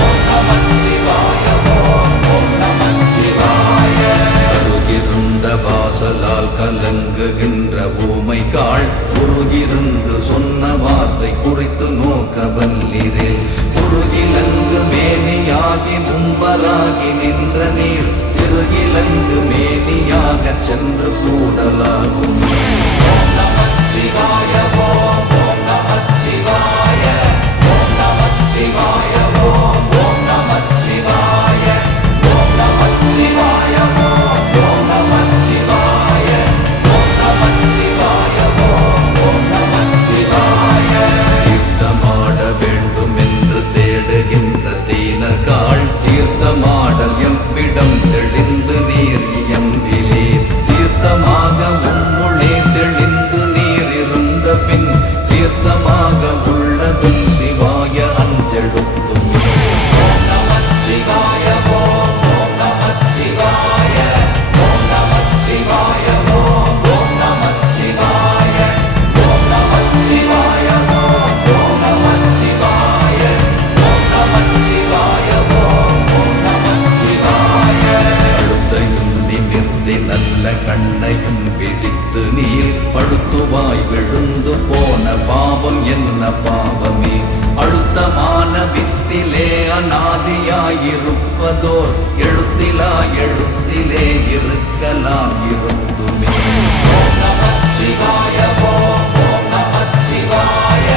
ஓம் நமச்சிவாய ஓம் ஓம் நமச்சிவாய. கருகிருந்த வாசலால் கலங்குகின்ற ஊமைக்காள் குருகிருந்து சொன்ன வார்த்தை குறித்து நோக்க வல்லிரே. குருகிலங்கு மேனியாகி மும்பராகி நின்ற நீர் திருகிலங்கு மேனியாக சென்று கூடலாகுமே. ஓம் நமச்சிவாய ஓம் ஓம் நமச்சிவாய ஓம் நமச்சிவாய ஓம் ஓம் நமச்சிவாய ஓம் நமச்சிவாய ஓம் ஓம் நமச்சிவாய ஓம் நமச்சிவாய ஓம் ஓம் நமச்சிவாய. தீர்த்தமாட வேண்டும் என்று தேடுகின்ற தீனர்காள் தீர்த்தமாடல் எவ்விடம் தெளிந்து நீர் இயம்பிலே. தீர்த்தமாக உம்முளே தெளிந்து நீர் இருந்த பின் தீர்த்தமாக உள்ளதும் சிவாய அஞ்செழுத்துமே. ஓம் நமச்சிவாய ஓம் ஓம் நமச்சிவாய ஓம் நமச்சிவாய ஓம் ஓம் நமச்சிவாய ஓம் நமச்சிவாய ஓம் ஓம் நமச்சிவாய ஓம் நமச்சிவாய ஓம் ஓம் நமச்சிவாய. கழுத்தையும் நிமிர்த்தி நல்ல கண்ணையும் பிடித்து நீர் பழுத்துவாய் விழுந்து போன பாவம் என்ன பாவமே. அழுத்தமான வித்திலே அநாதியாயிருப்பதோர் எழுத்திலா எழுத்திலே இருக்கலாம் இருந்துமே. ஓம் நமச்சிவாய ஓம் ஓம் நமச்சிவாய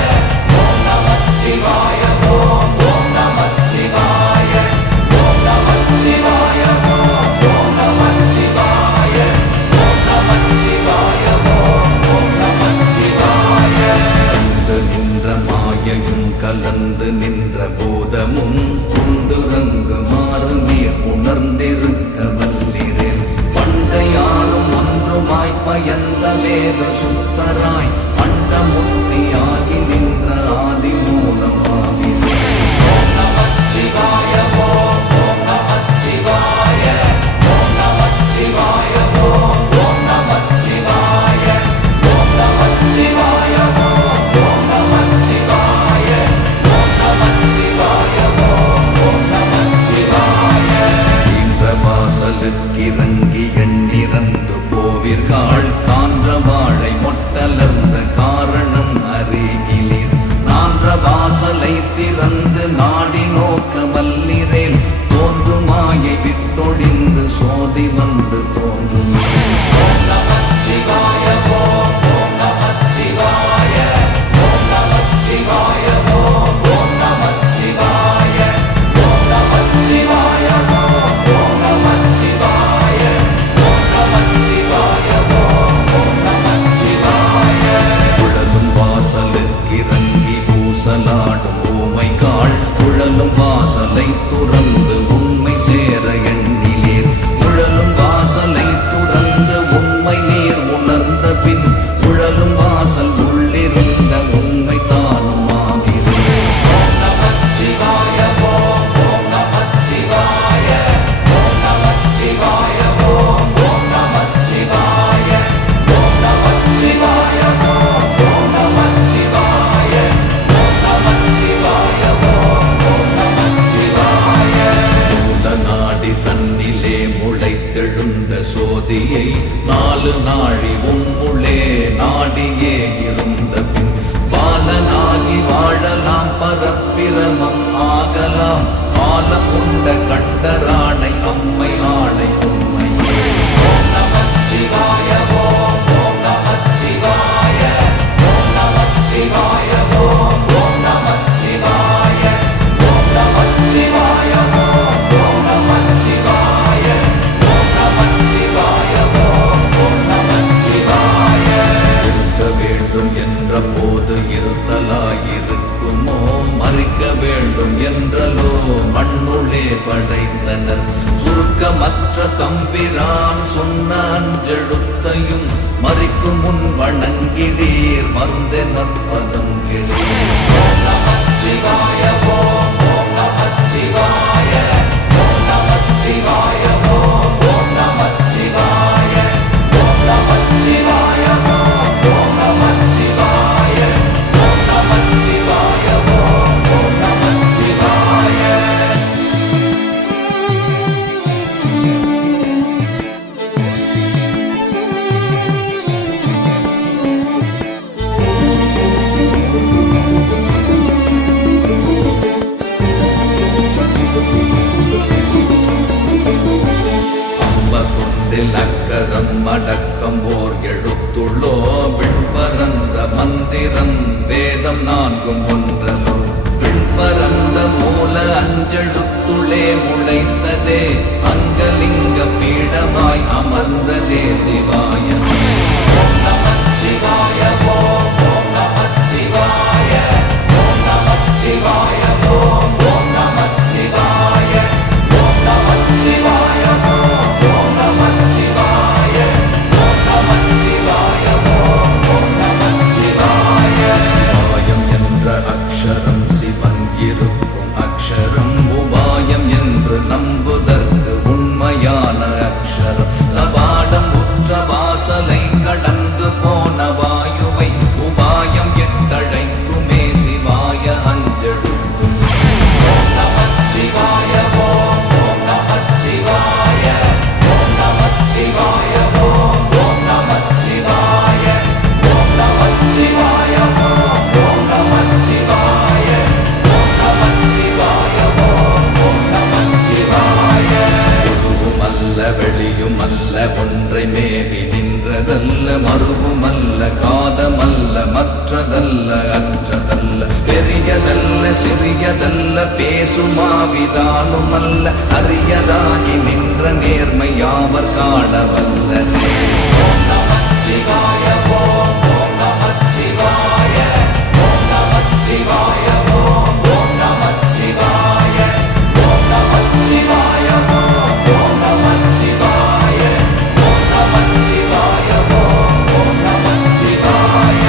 ஓம் நமச்சிவாய ஓம் ஓம் நமச்சிவாய ஓம் நமச்சிவாய ஓம் ஓம் நமச்சிவாய ஓம் நமச்சிவாய ஓம் ஓம் நமச்சிவாய. கண்டு நின்ற மாயையும் கலந்து நின்ற போதமும் உண்டுறங்குமாறு நீர் உணர்ந்திருக்க வல்லிரேன். பண்டையாரும் ஒன்றுமாய் பயந்த வேத சுத்தராய் அண்டமுத்தியாகி நின்ற ஆதி மூலமாகிறேன். ஓம் நமச்சிவாய ஓம் ஓம் நமச்சிவாய ஓம் நமச்சிவாய ஓம் ஓம் நமச்சிவாய ஓம் நமச்சிவாய ஓம் ஓம் நமச்சிவாய ஓம் நமச்சிவாய ஓம் ஓம் நமச்சிவாய. ஈன்ற வாசலுக்கிறங்கி எண்ணிறந்து போவீர்கள் கான்ற வாழை மொட்டலர்ந்த காரணம் அறிகிலீர். நான்ற வாசலை திறந்து நாடி நோக்க வல்லிரேல் தோன்றுமாயை விட்டொழிந்து சோதி வந்து தோன்றுமே. ஓம் நமச்சிவாய ஓம் ஓம் நமச்சிவாய ஓம் நமச்சிவாய ஓம் ஓம் நமச்சிவாய ஓம் நமச்சிவாய ஓம் ஓம் நமச்சிவாய ஓம் நமச்சிவாய ஓம் ஓம் நமச்சிவாய. உழலும் வாசலுக்கிறங்கி பூசலாடும் ஊமைக்காள் உழலும் வாசலை துறந்து உண்மை சேர எண்ணிலீர். உழலும் வாசலை துறந்து உண்மை நீர் உணர்ந்த பின் உழலும் வாசல் உள்ளிருந்த உண்மை தானும் ஆகிறேன். ஓம் நமச்சிவாய ஓம் ஓம் நமச்சிவாய ஓம் நமச்சிவாய ஓம் ஓம் நமச்சிவாய ஓம் நமச்சிவாய ஓம் ஓம் நமச்சிவாய ஓம் நமச்சிவாய ஓம் ஓம் நமச்சிவாய. மூல நாடி தன்னிலே முளைத்தெழுந்த சோதியை நாலு நாழி உம்முளே நாடியே இருந்த பின் பாலனாகி வாழலாம் பரப்பிரமம் ஆகலாம் ஆலம் உண்ட கண்டரானை பிழைத்தனர். சுருக்கமற்ற தம்பிரான் சொன்ன அஞ்செழுத்தையும் மறிக்கும் முன் வணங்கிடீர் மருந்தெனப்பதம் கிளீர். ஓம் நமச்சிவாய ஓம் ஓம் நமச்சிவாய ஓம் நமச்சிவாய ஓம் ஓம் நமச்சிவாய ஓம் நமச்சிவாய ஓம் ஓம் நமச்சிவாய ஓம் நமச்சிவாய ஓம் ஓம் நமச்சிவாய. அக்கரம் அடக்கம் ஓர் எழுத்துள்ளோ விண்பரந்த மந்திரம் வேதம் நான்கும் ஒன்றலோ. விண்பரந்த மூல அஞ்செழுத்துளே முளைத்ததே அங்கலிங்க பீடமாய் அமர்ந்ததே சிவாயமே. ஓம் நமச்சிவாய ஓம் ஓம் நமச்சிவாய ஓம் நமச்சிவாய ஓம் ஓம் நமச்சிவாய ஓம் நமச்சிவாய ஓம் ஓம் நமச்சிவாய ஓம் நமச்சிவாய ஓம் ஓம் நமச்சிவாய. சிவாயம் என்ற அக்ஷரம் சிவன் இருக்கும் அக்ஷரம். உபாயம் என்று நம்புதற்கு உண்மையான அக்ஷரம். கபாடம் உற்ற வாசலை கடந்து போன வாயுவை உபாயம் எட்டழைக்குமே சிவாய அஞ்செழுத்தும். ஓம் நமச்சிவாய ஓம் ஓம் நமச்சிவாய ஓம் நமச்சிவாய ஓம் ஓம் நமச்சிவாய ஓம் நமச்சிவாய ஓம் ஓம் நமச்சிவாய ஓம் நமச்சிவாய ஓம் ஓம் நமச்சிவாய. உருவுமல்ல வெளியுமல்ல ஒன்றை மேவி நின்றதல்ல மருவுமல்ல காதமல்ல மற்றதல்ல அற்றதல்ல பெரியதல்ல சிறியதல்ல பேசுமாவிதானுமல்ல அரியதாகி நின்ற நேர்மை யாவர் காணவல்லரே. ஓம் நமச்சிவாய ஓம் ஓம் நமச்சிவாய ஓம் நமச்சிவாய ஓம் ஓம் நமச்சிவாய ஓம் நமச்சிவாய ஓம் ஓம் நமச்சிவாய ஓம் நமச்சிவாய ஓம் ஓம் நமச்சிவாய.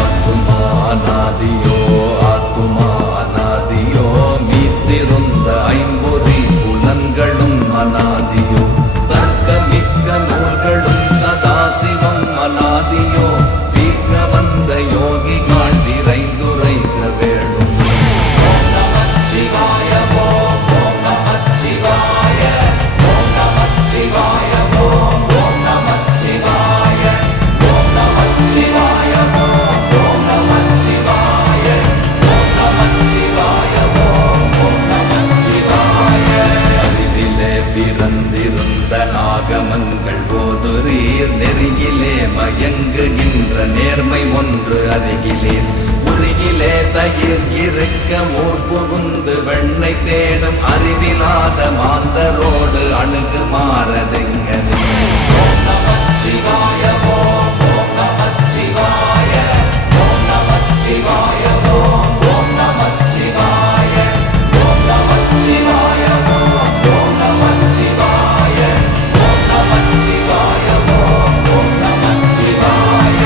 ஆத்துமா அநாதியோ ஆத்துமா அநாதியோ மீத்திருந்த ஐம்பொறி புலன்களும் அநாதியோ தர்க்கமிக்க நூல்களும் சதாசிவம் அநாதியோ வீக்க வந்த யோகிகள் விரைந்துரைக்க வேணும். ஓம் நமச்சிவாய ஓம் ஓம் நமச்சிவாய ஓம் நமச்சிவாய ஓம் ஓம் நமச்சிவாய ஓம் நமச்சிவாய ஓம் ஓம் நமச்சிவாய ஓம் நமச்சிவாய ஓம் ஓம் நமச்சிவாய. அறிவிலே பிறந்திருந்த ஆகமங்கள் போதுரீர் நெறியிலே மயங்குகின்ற நேர்மை ஒன்று அருகிலேர். உருகிலே தயிர் இருக்க ஊர் புகுந்து வெண்ணை தேடும் அறிவிலாத மாந்தரோடு அணுகுமாறதெங்கனே. ஓம் நமச்சிவாய ஓம் ஓம் நமச்சிவாய ஓம் நமச்சிவாய ஓம் ஓம் நமச்சிவாய ஓம் நமச்சிவாய ஓம் ஓம் நமச்சிவாய ஓம் நமச்சிவாய ஓம் ஓம் நமச்சிவாய.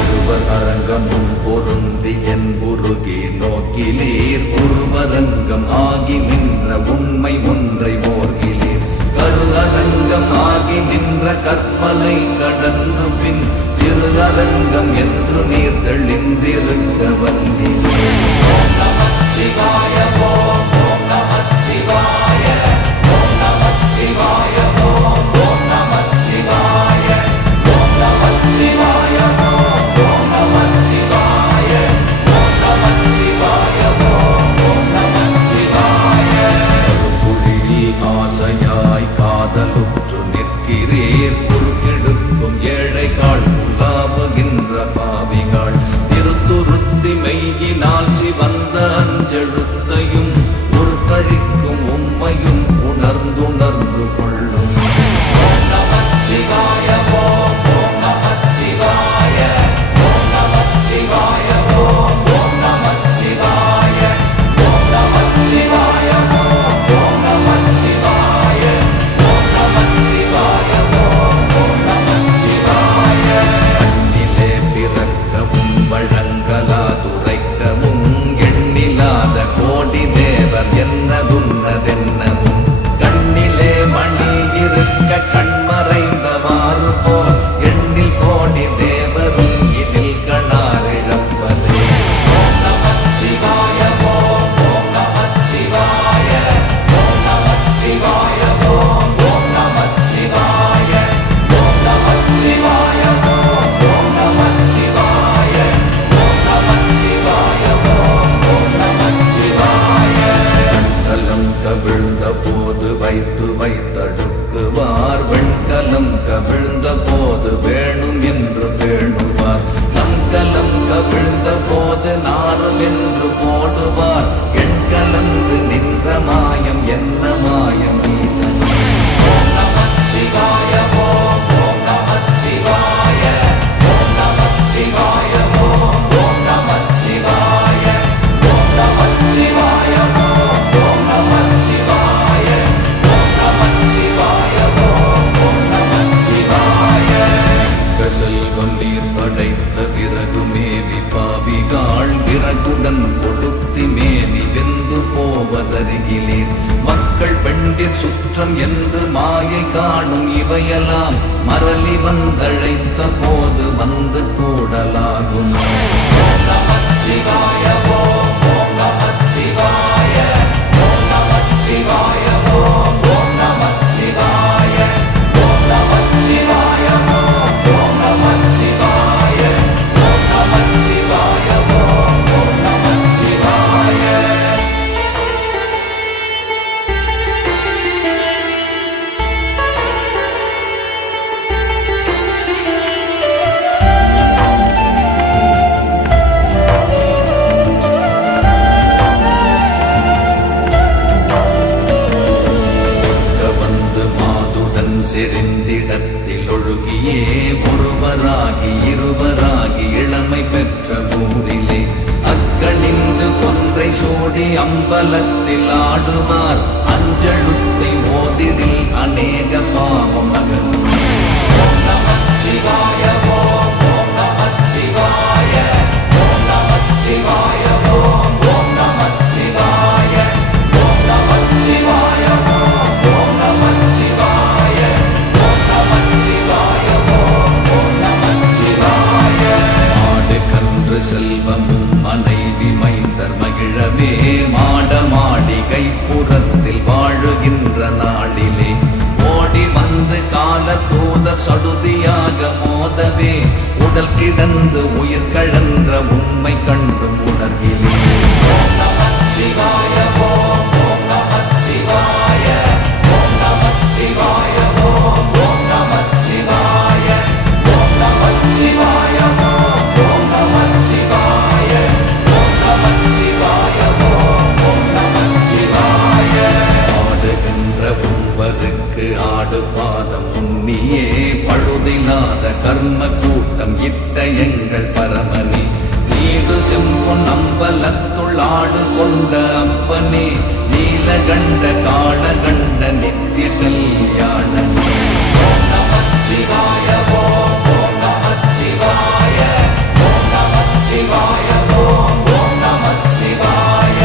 ஒருவர் அரங்கமும் பொருந்தி என் உருகி நோக்கிலீர் உருவரங்கம் ஆகி நின்ற உண்மை ஒன்றை ஓர்கிலீர். கரு அரங்கம் ஆகி நின்ற கற்பனை கடந்து பின் திரு அரங்கம் என்று நீர் தெளிந்திருக்க வந்தீரே. ஓம் நமச்சிவாய ஓம் ஓம் நமச்சிவாய ஓம் நமச்சிவாய ஓம் ஓம் நமச்சிவாய ஓம் நமச்சிவாய ஓம் ஓம் நமச்சிவாய ஓம் நமச்சிவாய ஓம் ஓம் நமச்சிவாய. புரியில் ஆசையாய் காதலுற்று நிற்கிறீர் குறுக்கெடுக்கும் ஏழைகாள் உலாவுகின்ற பாவிகாள். திருத்துருத்தி மெய்யினால் சிவந்த அஞ்செழுத்தையும் உருக்கழிக்கும் உம்மையும் உணர்ந்துணர்ந்து கொள்ளும். ஓம் நமச்சிவாய ஓம் ஓம் நமச்சிவாய ஓம் நமச்சிவாய ஓம் ஓம் நமச்சிவாய ஓம் நமச்சிவாய ஓம் ஓம் நமச்சிவாய கவிழ்ந்த போது வேணும் என்று பேணுவார். நம் கவிழ்ந்த போது நாரும் என்று போடுவார். எண் கலந்து நின்ற மாயம் என்ன மாயம் ஈசன். ஓம் நமச்சிவாய ஓம் ஓம் நமச்சிவாய ஓம் நமச்சிவாய ஓம் ஓம் நமச்சிவாய ஓம் நமச்சிவாய ஓம் ஓம் நமச்சிவாய ஓம் நமச்சிவாய ஓம் ஓம் நமச்சிவாய. செல்வம் நீர் படைத்த பிறகு மேவி பாவிகாள் விறகுடன் கொளுத்தி மேனி வெந்து போவதருகிலேன். மக்கள் பெண்டிற் சுற்றம் என்று மாயை காணும் இவையெல்லாம் மரளி வந்தழைத்த போது வந்து கூடலாகும். ஓம் நமச்சிவாய ஓம் ஓம் நமச்சிவாய ஓம் நமச்சிவாய ஓம் ஓம் நமச்சிவாய ஓம் நமச்சிவாய ஓம் ஓம் நமச்சிவாய ஓம் நமச்சிவாய ஓம் ஓம் நமச்சிவாய. வந்து மாதுடன் செறிந்திடத்தில் ஒழுகியே ஒருவராகி இருவராகி இளமை பெற்ற ஊரிலே அக்கணிந்து கொன்றை சூடி அம்பலத்தில் ஆடுவார். அஞ்சலுத்தை ஓதிடில் அநேக பாவம் அகலும். ஓம் நமச்சிவாய ஓம் ஓம் நமச்சிவாய ஓம் நமச்சிவாய ஓம் ஓம் நமச்சிவாய ஓம் நமச்சிவாய ஓம் ஓம் நமச்சிவாய ஓம் நமச்சிவாய ஓம் ஓம் நமச்சிவாய. ஆடு கன்று செல்வமும் மனைவி மைந்தர் மகிழவே மாட மாளிகை புறத்தில் வாழுகின்ற நாளிலே ஓடி வந்து கால தூதர் சடுதியாக மோதவே உடல் கிடந்து உயிர் கழன்ற உண்மை கண்டும் உணர்கிலே. ஓம் நமச்சிவாய ஓம் ஓம் நமச்சிவாய ஓம் நமச்சிவாய ஓம் ஓம் நமச்சிவாய ஓம் நமச்சிவாய ஓம் ஓம் நமச்சிவாய ஓம் நமச்சிவாய ஓம் ஓம் நமச்சிவாய. ஆடுகின்ற கும்பருக்கு ஆடு பாதம் உன்னியே பழுதில்லாத கர்ம கூட்டம் இட்ட எங்கள் பரமனே நீடு செம்பொன் அம்பலத்துள் ஆடு கொண்ட அப்பனே நீலகண்ட காளகண்ட நித்திய கல்யாணனே. ஓம் நமச்சிவாய ஓம் ஓம் நமச்சிவாய ஓம் நமச்சிவாய ஓம் ஓம் நமச்சிவாய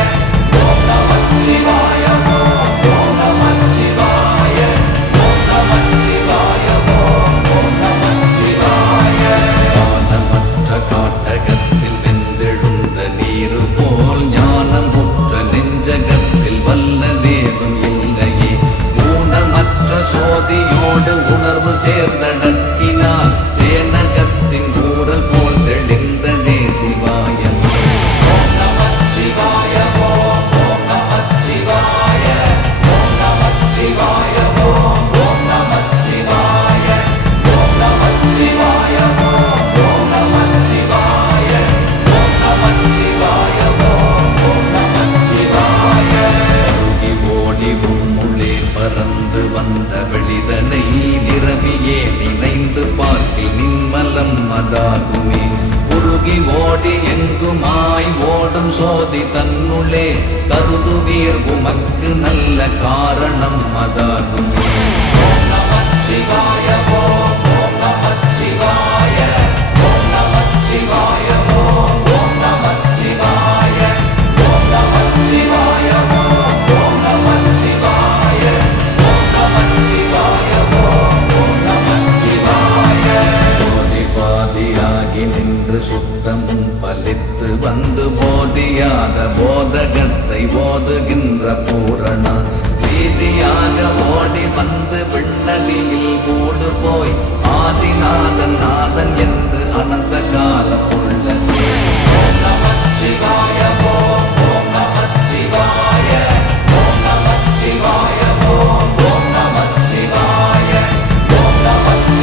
ஓம் நமச்சிவாய ஓம் ஓம் நமச்சிவாய ஓம் நமச்சிவாய ஓம் ஓம் நமச்சிவாய. ஞானமற்ற காட்டகத்தில் வெந்தெழுந்த நீரு போல் ஞானம் உற்ற நெஞ்சகத்தில் வல்லதேதும் இல்லையே. ஊனமற்ற சோதியோடு உணர்வு சேர்ந்தடக்கினால் தேனகத்தின் ஊரல் போல் தெளிந்ததே சிவாயமே. ஓம் நமச்சிவாய ஓம் ஓம் நமச்சிவாய ஓம் நமச்சிவாய ஓம் ஓம் நமச்சிவாய ஓம் நமச்சிவாய ஓம் ஓம் நமச்சிவாய ஓம் நமச்சிவாய ஓம் ஓம் நமச்சிவாய. அருகி ஓடி உம்முள்ளே பறந்து வந்த வெளிதனை நிரவியே நினைந்து பார்க்கில் நின்மலம் அதாகுமே. உருகி ஓடி எங்குமாய் ஓடும் சோதி தன்னுள்ளே கருதுவீர் உமக்கு நல்ல காரணம் அதாகுமே. ஓம் நமச்சிவாய ஓம் ஓம் நமச்சிவாய ஓம் நமச்சிவாய ஓம் ஓம் நமச்சிவாய ஓம் நமச்சிவாய ஓம் ஓம் நமச்சிவாய ஓம் நமச்சிவாய ஓம் ஓம் நமச்சிவாய. சோதி பாதியாகி நின்று சுத்தமும் பலித்து வந்து போதியாத போதகத்தை ஓதுகின்ற பூரணா வீதியாக ஓடி வந்து விண்ணடியில் கூடு போய் ஆதிநாதன் நாதன் என்று அனந்த காலம் உள்ளது. ஓம் நமச்சிவாய ஓம் ஓம் நமச்சிவாய ஓம் நமச்சிவாய ஓம் ஓம் நமச்சிவாய ஓம் நமச்சிவாய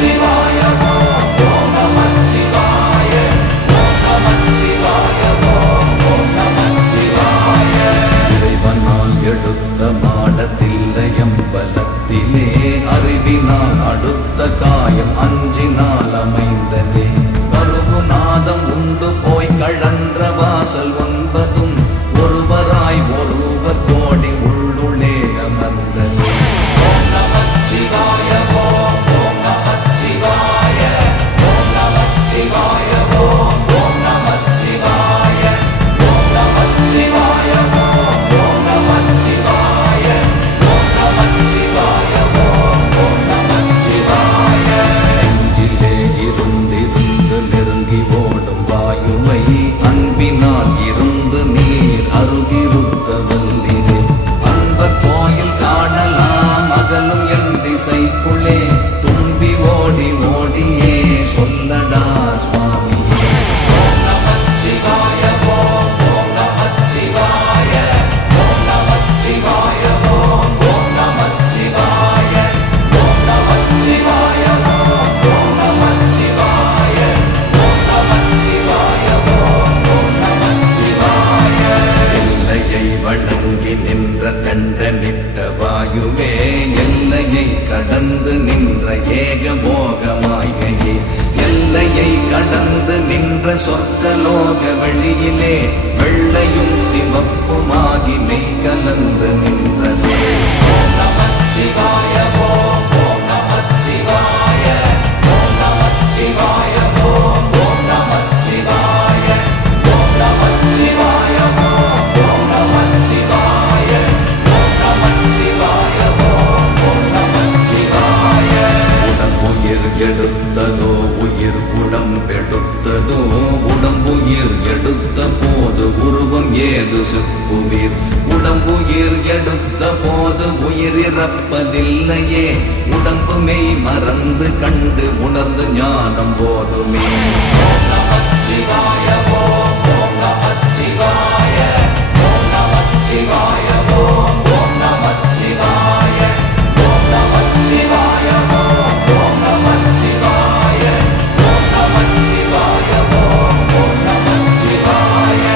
எடுத்ததோ உயிர் உடம்பெடுத்ததோ உடம்புயிர் எடுத்த போது உருவம் ஏது செப்புவீர் உடம்புயிர் எடுத்த போது உயிர் இறப்பதில்லையே உடம்பு மெய் மறந்து கண்டு உணர்ந்து ஞானம் போதுமே ஓம் நமச்சிவாய ஓம் ஓம் நமச்சிவாய ஓம் நமச்சிவாய ஓம் ஓம் நமச்சிவாய ஓம் நமச்சிவாய ஓம் ஓம் நமச்சிவாய ஓம் நமச்சிவாய ஓம் ஓம் நமச்சிவாய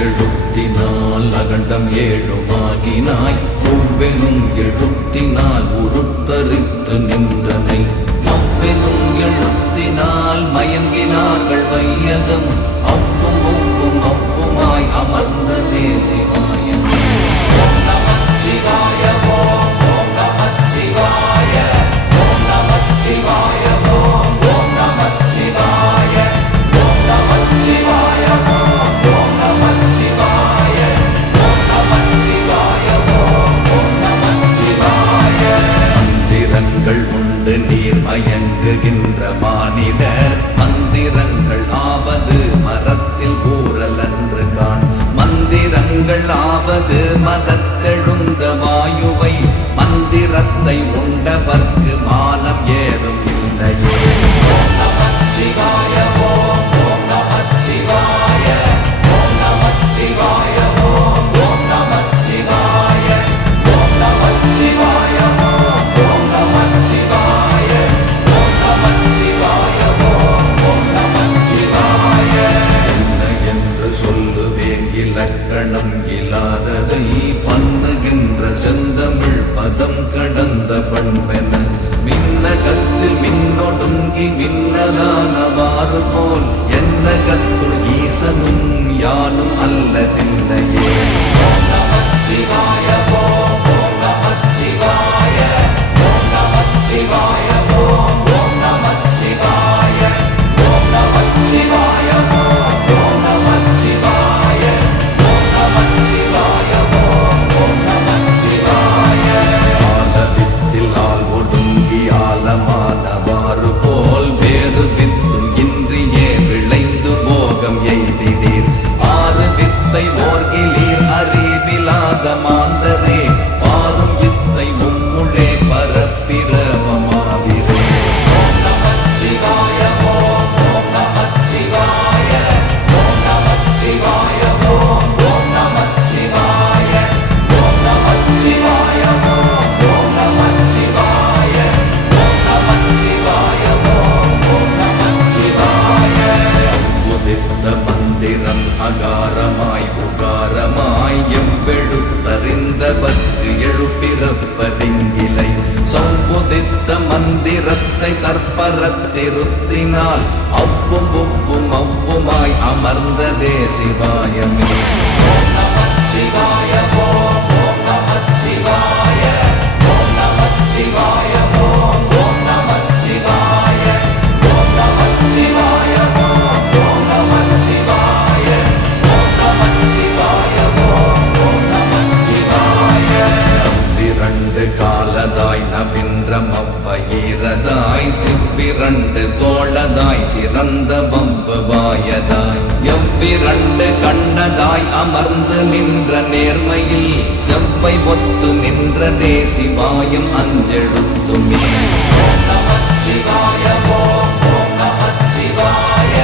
எழுத்தினால் அகண்டம் ஏழுமாகினாய் ஒவ்வெனும் எழுத்தினால் உருத்தரித்து நின்றனை அவ்வெனும் எழுத்தினால் மயங்கினார்கள் வையகம் அவ்வும் ஒவ்வும் அவ்வுமாய் அமர்ந்ததே சிவாயமே ஓம் நமச்சிவாய ஓம் ஓம் நமச்சிவாய ஓம் நமச்சிவாய ஓம் ஓம் நமச்சிவாய ஓம் நமச்சிவாய ஓம் ஓம் நமச்சிவாய ஓம் நமச்சிவாய ஓம் ஓம் நமச்சிவாய மந்திரங்கள் உண்டு நீர் மயங்குகின்ற மானிடர் மந்திரங்கள் ஆவது மரத்தில் ஊரல் அன்று காண் மந்திரங்கள் ஆவது மதத்தெழுந்த வாயுவை மந்திரத்தை உண்டவர்க்கு மானம் ஏதும் இல்லையே ஓம் நமச்சிவாய ஓம் ஓம் நமச்சிவாய ஓம் நமச்சிவாய ஓம் ஓம் நமச்சிவாய ஓம் நமச்சிவாய ஓம் ஓம் நமச்சிவாய ஓம் நமச்சிவாய ஓம் ஓம் நமச்சிவாய என்ன என்று சொல்லுவேன் இலக்கணம் இல்லாததை பண்ணுகின்ற செந்தமிழ் பதம் கடந்த பண்பென மின்னகத்தில் மின்னொடுங்கி மின்னலானவாறு போல் என்னகத்துள் ஈசனும் யானும் அல்லதில்லையே ஓம் நமச்சிவாய ஓம் ஓம் நமச்சிவாய ஓம் நமச்சிவாய ஓம் ஓம் நமச்சிவாய ஓம் நமச்சிவாய ஓம் ஓம் நமச்சிவாய ஓம் நமச்சிவாய ஓம் ஓம் நமச்சிவாய ஆலவித்தில் ஆள் ஒடுங்கி ஆலமானவாறு போல் வேறு வித்தும் இன்றியே விளைந்து போகம் எய்திடீர் ஆறு வித்தை ஓர்கிலீர் அறிவிலாத மாந்தரே பாரும் வித்தை உம்முழே பரப்பிரமமாவிரே ஓம் நமச்சிவாய ஓம் ஓம் நமச்சிவாய ஓம் நமச்சிவாய ஓம் ஓம் நமச்சிவாய ஓம் நமச்சிவாய ஓம் ஓம் நமச்சிவாய ஓம் நமச்சிவாய ஓம் ஓம் நமச்சிவாய உதித்த மந்திரம் அகாரமாய் உகாரமாய் எவ்வெழுத்தறிந்தவர்க்கு எழுப்பிறப்பதிங்கிலை சம்புதித்த மந்திரத்தை தற்பரத்திருத்தினால் அவ்வும் ஒவ்வும் அவ்வுமாய் அமர்ந்ததே சிவாயமே ஓம் நமச்சிவாய ஓம் ஓம் நமச்சிவாய ஓம் நமச்சிவாய ஓம் ஓம் நமச்சிவாய ஓம் நமச்சிவாய ஓம் ஓம் நமச்சிவாய ஓம் நமச்சிவாய ஓம் ஓம் நமச்சிவாய இரண்டு காலதாய் நவின்றம் அவ்வயிரதாய் சிவ்விரண்டு தோளதாய் சிறந்த வம்புவாயதாய் எவ்விரண்டு கண்ணதாய் அமர்ந்து நின்ற நேர்மையில் செவ்வை ஒத்து நின்றதே சிவாயம் அஞ்செழுத்துமே ஓம் நமச்சிவாய ஓம் ஓம் நமச்சிவாய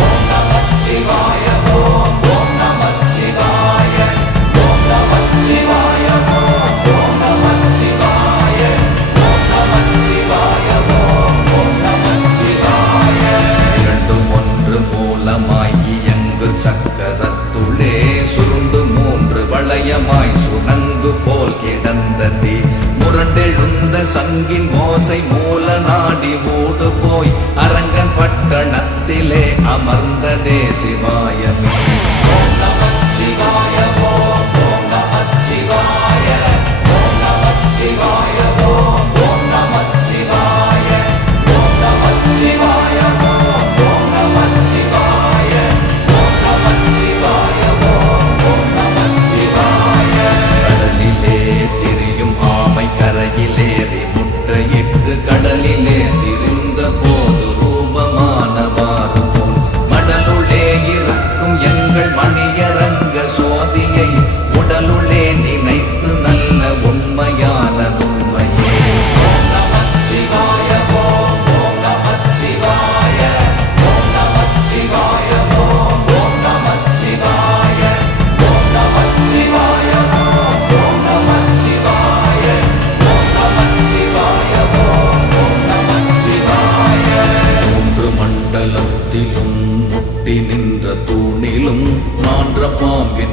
ஓம் நமச்சிவாய ஓம் ஓம் நமச்சிவாய ஓம் நமச்சிவாய ஓம் ஓம் நமச்சிவாய ஓம் நமச்சிவாய ஓம் ஓம் நமச்சிவாய இரண்டும் ஒன்று மூலமாய் இயங்கு சக்கரத்துளே சுருண்டு மூன்று வளையமாய் சுணங்கு போல் கிடந்ததே முரண்டெழுந்த சங்கின் ஓசை மூல நாடி ஓடு போய் அரங்கன் பட்டணத்திலே அமர்ந்ததே சிவாயமே ஓம் நமச்சிவாய ஓம் ஓம் நமச்சிவாய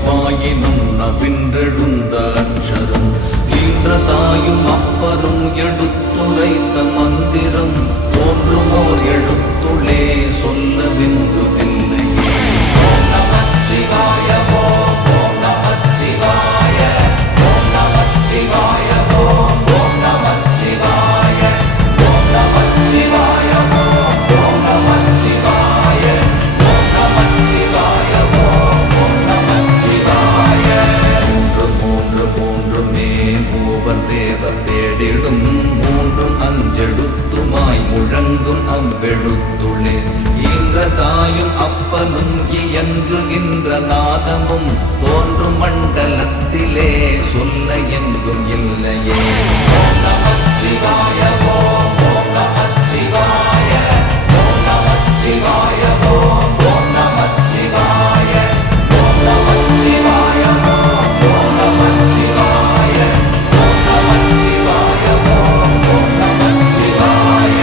வாயினும் நவின்றெழுந்த அட்சரம் ஈன்ற தாயும் அப்பரும் எடுத்துரைத்த மந்திரம் தோன்றுமோர் எழுத்துளே சொல்ல வெங்குதில்லையே. ஓம் நமச்சிவாய ஓம் ஓம் நமச்சிவாய ஓம் நமச்சிவாய ஓம் ஓம் நமச்சிவாய ஓம் நமச்சிவாய ஓம் ஓம் நமச்சிவாய ஓம் நமச்சிவாய ஓம் ஓம் நமச்சிவாய. மூன்று மூன்றுமே மூவர் தேவர் தேடிடும் மூன்றும் அஞ்செழுத்துமாய் முழங்கும் அவ்வெழுத்துளே ஈன்ற தாயும் அப்பனும் இயங்குகின்ற நாதமும் தோன்றும் மண்டலத்திலே சொல்ல எங்கும் இல்லையே. ஓம் நமச்சிவாய ஓம் ஓம் நமச்சிவாய ஓம் நமச்சிவாய ஓம் ஓம் நமச்சிவாய ஓம் நமச்சிவாய ஓம் ஓம் நமச்சிவாய ஓம் நமச்சிவாய ஓம் ஓம் நமச்சிவாய.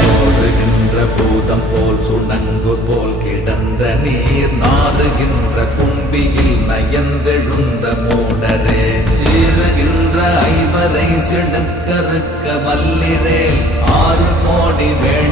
சோறுகின்ற பூதம் போல் சுணங்கு போல் கிடந்த நீர் நாறுகின்ற கும்பியில் நயந்தெழுந்த மூடரே சீறுகின்ற ஐவரை சிடுக்கறுக்க வல்லிரேல் 6 கோடி வேள்